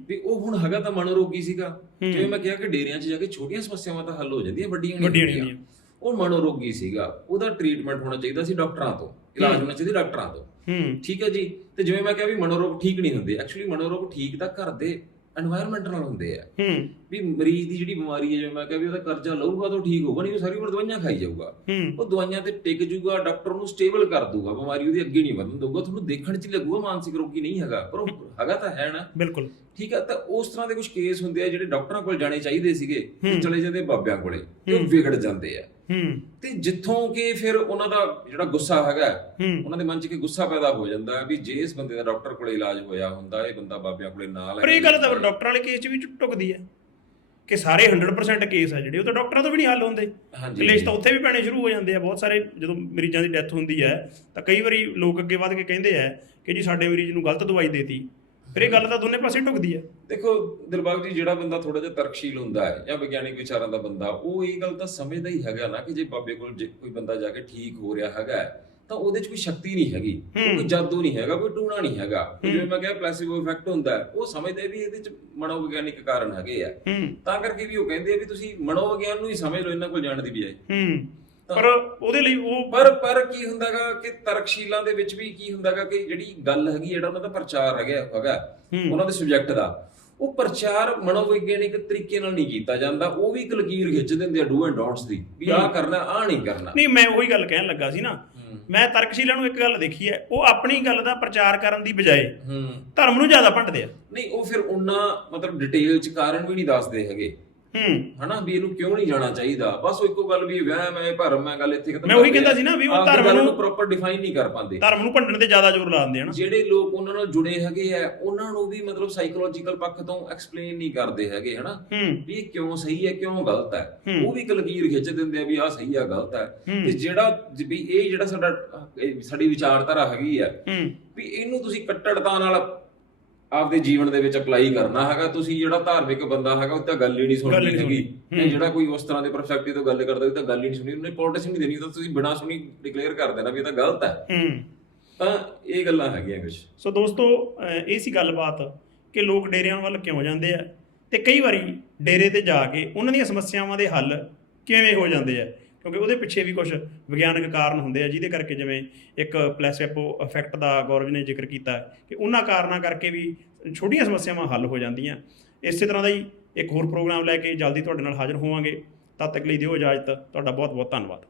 ਵੀ ਉਹ ਹੁਣ ਹੈਗਾ ਤਾਂ ਮਨੋਰੋਗੀ ਸੀਗਾ। ਹੂੰ। ਜਿਵੇਂ ਮੈਂ ਕਿਹਾ ਕਿ ਡੇਰਿਆਂ 'ਚ ਜਾ ਕੇ ਛੋਟੀਆਂ ਸਮੱਸਿਆਵਾਂ ਤਾਂ ਹੱਲ ਹੋ ਜਾਂਦੀਆਂ ਵੱਡੀਆਂ ਨਹੀਂ ਵੱਡੀਆਂ ਨਹੀਂ ਹੁੰਦੀਆਂ। ਉਹ ਮਨੋਰੋਗੀ ਸੀਗਾ। ਉਹਦਾ ਟ੍ਰੀਟਮੈਂਟ ਹੋਣਾ ਚਾਹੀਦਾ ਸੀ ਡਾਕਟਰਾਂ ਤੋਂ। ਇਲਾਜ ਹੋਣਾ ਚਾਹੀਦਾ ਡਾਕਟਰਾਂ ਤੋਂ। ਹੂੰ। ਠੀਕ ਹੈ ਜੀ? ਤੇ ਜਿਵੇਂ ਮੈਂ ਕਿਹਾ ਵੀ ਮਨੋਰੋਗ ਠੀਕ ਨਹੀਂ ਹੁੰਦੇ। ਐਕਚੁਅਲੀ ਮਨੋਰੋਗ ਠੀਕ ਤਾਂ ਘਰ ਦੇ এনवायरमेंट ਨਾਲ ਹੁੰਦੇ ਆ। ਹੂੰ। ਵੀ ਮਰੀਜ਼ ਦੀ ਜਿਹੜੀ ਬਿਮਾਰੀ ਹੈ ਜਿਵੇਂ ਮੈਂ ਕਿਹਾ ਵੀ ਉਹਦਾ ਕਰਜ਼ਾ ਲਊਗਾ ਤਾਂ ਠੀਕ ਹੋਊਗਾ ਨਹੀਂ ਉਹ ਸਾਰੀ ਉਮਰ ਦਵਾਈਆਂ ਖਾਈ ਜਾਊਗਾ। ਉਹ ਦਵਾਈਆਂ ਤੇ ਟਿਕ ਜੂਗਾ ਡਾਕਟਰ ਨੂੰ ਸਟੇਬਲ ਕਰ ਦੂਗਾ ਬਿਮਾਰੀ ਉਹਦੀ ਅੱਗੇ ਨਹੀਂ ਵਧਣ ਦਊਗਾ ਤੁਹਾਨੂੰ ਦੇਖਣ 'ਚ ਲੱਗੂਗਾ ਮਾਨਸਿਕ ਰੋਗੀ ਨਹੀਂ ਹੈਗਾ ਪਰ ਉਹ ਹੈਗਾ ਤਾਂ ਹੈ ਨਾ। ਬਿਲਕੁਲ। ਠੀਕ ਹੈ ਤਾਂ ਉਸ ਤਰ੍ਹਾਂ ਦੇ ਕੁਝ ਕੇਸ ਹੁੰਦੇ ਆ ਜਿਹੜੇ ਡਾਕਟਰਾਂ ਕੋਲ ਜਾਣੇ ਚਾਹੀਦੇ ਸੀਗੇ ਤੇ। ਚਲੇ ਜਾਂਦੇ ਬਾਬਿਆਂ ਕੋਲੇ ਤੇ। ਵਿਗੜ ਜਾਂਦੇ ਆ। ਤੇ ਜਿੱਥੋਂ ਕਿ ਫਿਰ ਉਹਨਾਂ ਦਾ ਜਿਹੜਾ ਗੁੱਸਾ ਹੈਗਾ ਉਹਨਾਂ ਦੇ ਮਨ 'ਚ ਕਿ ਗੁੱਸਾ ਪੈਦਾ ਹੋ ਜਾਂਦਾ ਹੈ ਵੀ ਜੇ ਇਸ ਬੰਦੇ ਦਾ ਡਾਕਟਰ ਕੋਲੇ ਇਲਾਜ ਹੋਇਆ ਹੁੰਦਾ ਇਹ ਬੰਦਾ ਬਾਬਿਆਂ ਕੋਲੇ ਨਾ ਲੈ ਪਰ ਇਹ ਗੱਲ ਤਾਂ ਡਾਕਟਰਾਂ ਵਾਲੇ ਕੇਸ 'ਚ ਵੀ ਟੁੱਕਦੀ ਹੈ। ਕਿ ਸਾਰੇ 100% ਕੇਸ ਆ ਜਿਹੜੇ ਉਹ ਤਾਂ ਡਾਕਟਰਾਂ ਤੋਂ ਵੀ ਨਹੀਂ ਹੱਲ ਹੁੰਦੇ। ਕਲੇਸ਼ ਤਾਂ ਉੱਥੇ ਵੀ ਪੈਣੇ ਸ਼ੁਰੂ ਹੋ ਜਾਂਦੇ ਆ। ਬਹੁਤ ਸਾਰੇ ਜਦੋਂ ਮਰੀਜ਼ਾਂ ਦੀ ਡੈਥ ਹੁੰਦੀ ਹੈ ਤਾਂ ਕਈ ਵਾਰੀ ਲੋਕ ਅੱਗੇ ਵੱਧ ਕੇ ਕਹਿੰਦੇ ਆ ਕਿ ਜੀ ਸਾਡੇ ਮਰੀਜ਼ ਨੂੰ ਗਲਤ ਦਵਾਈ ਦੇਤੀ। ਫਿਰ ਇਹ ਗੱਲ ਤਾਂ ਦੋਨੇ ਪਾਸੇ ਢੁਕਦੀ ਹੈ। ਦੇਖੋ ਦਿਲਬਾਗ ਜੀ ਜਿਹੜਾ ਬੰਦਾ ਥੋੜਾ ਜਿਹਾ ਤਰਕਸ਼ੀਲ ਹੁੰਦਾ ਹੈ ਜਾਂ ਵਿਗਿਆਨਿਕ ਵਿਚਾਰਾਂ ਦਾ ਬੰਦਾ ਉਹ ਇਹ ਗੱਲ ਤਾਂ ਸਮਝਦਾ ਹੀ ਹੈਗਾ ਨਾ ਕਿ ਜੇ ਬਾਬੇ ਕੋਲ ਜੇ ਕੋਈ ਬੰਦਾ ਜਾ ਕੇ ਠੀਕ ਹੋ ਰਿਹਾ ਹੈਗਾ ਤਾਂ ਉਹਦੇ 'ਚ ਕੋਈ ਸ਼ਕਤੀ ਨਹੀਂ ਹੈਗੀ। ਕੋਈ ਜਾਦੂ ਨਹੀਂ ਹੈਗਾ ਕੋਈ ਟੂਣਾ ਨਹੀਂ ਹੈਗਾ। ਜਿਵੇਂ ਮੈਂ ਕਿਹਾ ਪਲੈਸੀਬੋ ਇਫੈਕਟ ਹੁੰਦਾ ਹੈ, ਉਹ ਸਮਝਦੇ ਵੀ ਇਹਦੇ 'ਚ ਮਨੋਵਿਗਿਆਨਿਕ ਕਾਰਨ ਹੈਗੇ ਆ ਤਾਂ ਕਰਕੇ ਵੀ ਉਹ ਕਹਿੰਦੇ ਆ ਵੀ ਤੁਸੀਂ ਮਨੋਵਿਗਿਆਨ ਨੂੰ ਹੀ ਸਮਝ ਲਓ ਇਹਨਾਂ ਕੋਲ ਜਾਣ ਦੀ ਬਜਾਏ ਪਰ ਉਹਦੇ ਲਈ ਉਹ ਪਰ ਪਰ ਕੀ ਹੁੰਦਾਗਾ ਕਿ ਤਰਕਸ਼ੀਲਾਂ ਦੇ ਵਿੱਚ ਵੀ ਕੀ ਹੁੰਦਾਗਾ ਕਿ ਜਿਹੜੀ ਗੱਲ ਹੈਗੀ ਜਿਹੜਾ ਉਹਨਾਂ ਦਾ ਪ੍ਰਚਾਰ ਹੈਗਾ ਹੈਗਾ ਉਹਨਾਂ ਦੇ ਸਬਜੈਕਟ ਦਾ ਉਹ ਪ੍ਰਚਾਰ ਮਨੋਵਿਗਿਆਨਿਕ ਤਰੀਕੇ ਨਾਲ ਨਹੀਂ ਕੀਤਾ ਜਾਂਦਾ ਉਹ ਵੀ ਇੱਕ ਲਕੀਰ ਖਿੱਚ ਦਿੰਦੇ ਆ ਡੂ ਐਂਡ ਡੋਂਟਸ ਦੀ ਵੀ ਆਹ। ਕਰਨਾ ਆਹ ਨਹੀਂ ਕਰਨਾ ਨਹੀਂ ਮੈਂ ਉਹੀ ਗੱਲ ਕਹਿਣ ਲੱਗਾ ਸੀ ਨਾ। ਮੈਂ ਤਰਕਸ਼ੀਲਾਂ ਨੂੰ ਇੱਕ ਗੱਲ ਦੇਖੀ ਹੈ ਉਹ ਆਪਣੀ ਗੱਲ ਦਾ ਪ੍ਰਚਾਰ ਕਰਨ ਦੀ ਬਜਾਏ ਧਰਮ ਨੂੰ ਜ਼ਿਆਦਾ ਭੰਡਦੇ ਆ। ਨਹੀਂ ਉਹ ਫਿਰ ਉਹਨਾਂ ਮਤਲਬ ਡਿਟੇਲ ਚ ਕਾਰਨ ਵੀ ਨਹੀਂ ਦੱਸਦੇ ਹੈਗੇ। ਹੂੰ। ਹਨਾ ਵੀ ਇਹਨੂੰ ਕਿਉਂ ਨਹੀਂ ਜਾਣਾ ਚਾਹੀਦਾ? ਬਸ ਉਹ ਇੱਕੋ ਗੱਲ ਵੀ ਵਹਿਮ ਹੈ ਭਰਮ ਹੈ ਗੱਲ ਇੱਥੇ ਖਤਮ ਮੈਂ ਉਹੀ ਕਹਿੰਦਾ। ਸੀ ਨਾ ਵੀ ਉਹ ਧਰਮ ਨੂੰ- ਪ੍ਰੋਪਰ ਡਿਫਾਈਨ ਨਹੀਂ ਕਰ ਪਾਉਂਦੇ। ਧਰਮ ਨੂੰ ਭੰਡਣ ਤੇ ਜ਼ਿਆਦਾ ਜ਼ੋਰ ਲਾ ਦਿੰਦੇ ਆ ਨਾ। ਜਿਹੜੇ ਲੋਕ ਉਹਨਾਂ ਨਾਲ ਜੁੜੇ ਹੈਗੇ ਆ ਉਹਨਾਂ ਨੂੰ ਵੀ ਮਤਲਬ ਸਾਈਕੋਲੋਜੀਕਲ ਪੱਖ ਤੋਂ ਐਕਸਪਲੇਨ ਨਹੀਂ ਕਰਦੇ ਹੈਗੇ ਹਨਾ। ਵੀ ਇਹ ਕਿਉਂ ਸਹੀ ਹੈ ਕਿਉਂ ਗਲਤ ਹੈ। ਉਹ ਵੀ ਇੱਕ ਲਕੀਰ ਖਿੱਚ ਦਿੰਦੇ ਆ ਵੀ ਆਹ ਸਹੀ ਆ ਗਲਤ ਹੈ। ਤੇ ਜਿਹੜਾ ਵੀ ਇਹ ਜਿਹੜਾ ਸਾਡਾ ਸਾਡੀ ਵਿਚਾਰਧਾਰਾ ਹੈਗੀ ਆ ਵੀ ਇਹਨੂੰ ਤੁਸੀਂ ਕੱਟੜਤਾ ਨਾਲ ਆਪਦੇ ਜੀਵਨ ਦੇ ਵਿੱਚ ਅਪਲਾਈ ਕਰਨਾ ਹੈਗਾ ਤੁਸੀਂ ਜਿਹੜਾ ਧਾਰਮਿਕ ਬੰਦਾ ਹੈਗਾ ਉਹ ਤਾਂ ਗੱਲ ਹੀ ਨਹੀਂ ਸੁਣਨੀ ਹੈਗੀ। ਤੇ ਜਿਹੜਾ ਕੋਈ ਉਸ ਤਰ੍ਹਾਂ ਦੇ ਪਰਸਪੈਕਟਿਵ ਤੋਂ ਗੱਲ ਕਰਦਾ ਉਹ ਤਾਂ ਗੱਲ ਹੀ ਨਹੀਂ ਸੁਣੀ ਉਹਨੇ ਪੋਲਿਟਿਕਸ ਨਹੀਂ ਦੇਣੀ ਤਾਂ ਤੁਸੀਂ ਬਿਨਾਂ ਸੁਣੀ ਡਿਕਲੇਅਰ ਕਰ ਦੇਣਾ ਵੀ ਇਹ ਤਾਂ ਗਲਤ ਹੈ। ਤਾਂ ਇਹ ਗੱਲਾਂ ਹੈਗੀਆਂ ਕੁਝ ਸੋ ਦੋਸਤੋ ਇਹ ਸੀ ਗੱਲਬਾਤ ਕਿ ਲੋਕ ਡੇਰਿਆਂ ਵੱਲ ਕਿਉਂ ਜਾਂਦੇ ਆ ਤੇ ਕਈ ਵਾਰੀ ਡੇਰੇ ਤੇ ਜਾ ਕੇ ਉਹਨਾਂ ਦੀਆਂ ਸਮੱਸਿਆਵਾਂ ਦੇ ਹੱਲ ਕਿਵੇਂ ਹੋ ਜਾਂਦੇ ਆ। ਕਿਉਂਕਿ ਉਹਦੇ ਪਿੱਛੇ ਵੀ ਕੁਝ ਵਿਗਿਆਨਕ ਕਾਰਨ ਹੁੰਦੇ ਆ, ਜਿਹਦੇ ਕਰਕੇ ਜਿਵੇਂ ਇੱਕ ਪਲੈਸੇਬੋ ਇਫੈਕਟ ਦਾ ਗੌਰਵ ਨੇ ਜ਼ਿਕਰ ਕੀਤਾ ਕਿ ਉਹਨਾਂ ਕਾਰਨਾਂ ਕਰਕੇ ਵੀ ਛੋਟੀਆਂ ਸਮੱਸਿਆਵਾਂ ਹੱਲ ਹੋ ਜਾਂਦੀਆਂ। ਇਸੇ ਤਰ੍ਹਾਂ ਦਾ ਹੀ ਇੱਕ ਹੋਰ ਪ੍ਰੋਗਰਾਮ ਲੈ ਕੇ ਜਲਦੀ ਤੁਹਾਡੇ ਨਾਲ ਹਾਜ਼ਰ ਹੋਵਾਂਗੇ। ਤਦ ਤੱਕ ਲਈ ਦਿਓ ਇਜਾਜ਼ਤ। ਤੁਹਾਡਾ ਬਹੁਤ ਬਹੁਤ ਧੰਨਵਾਦ।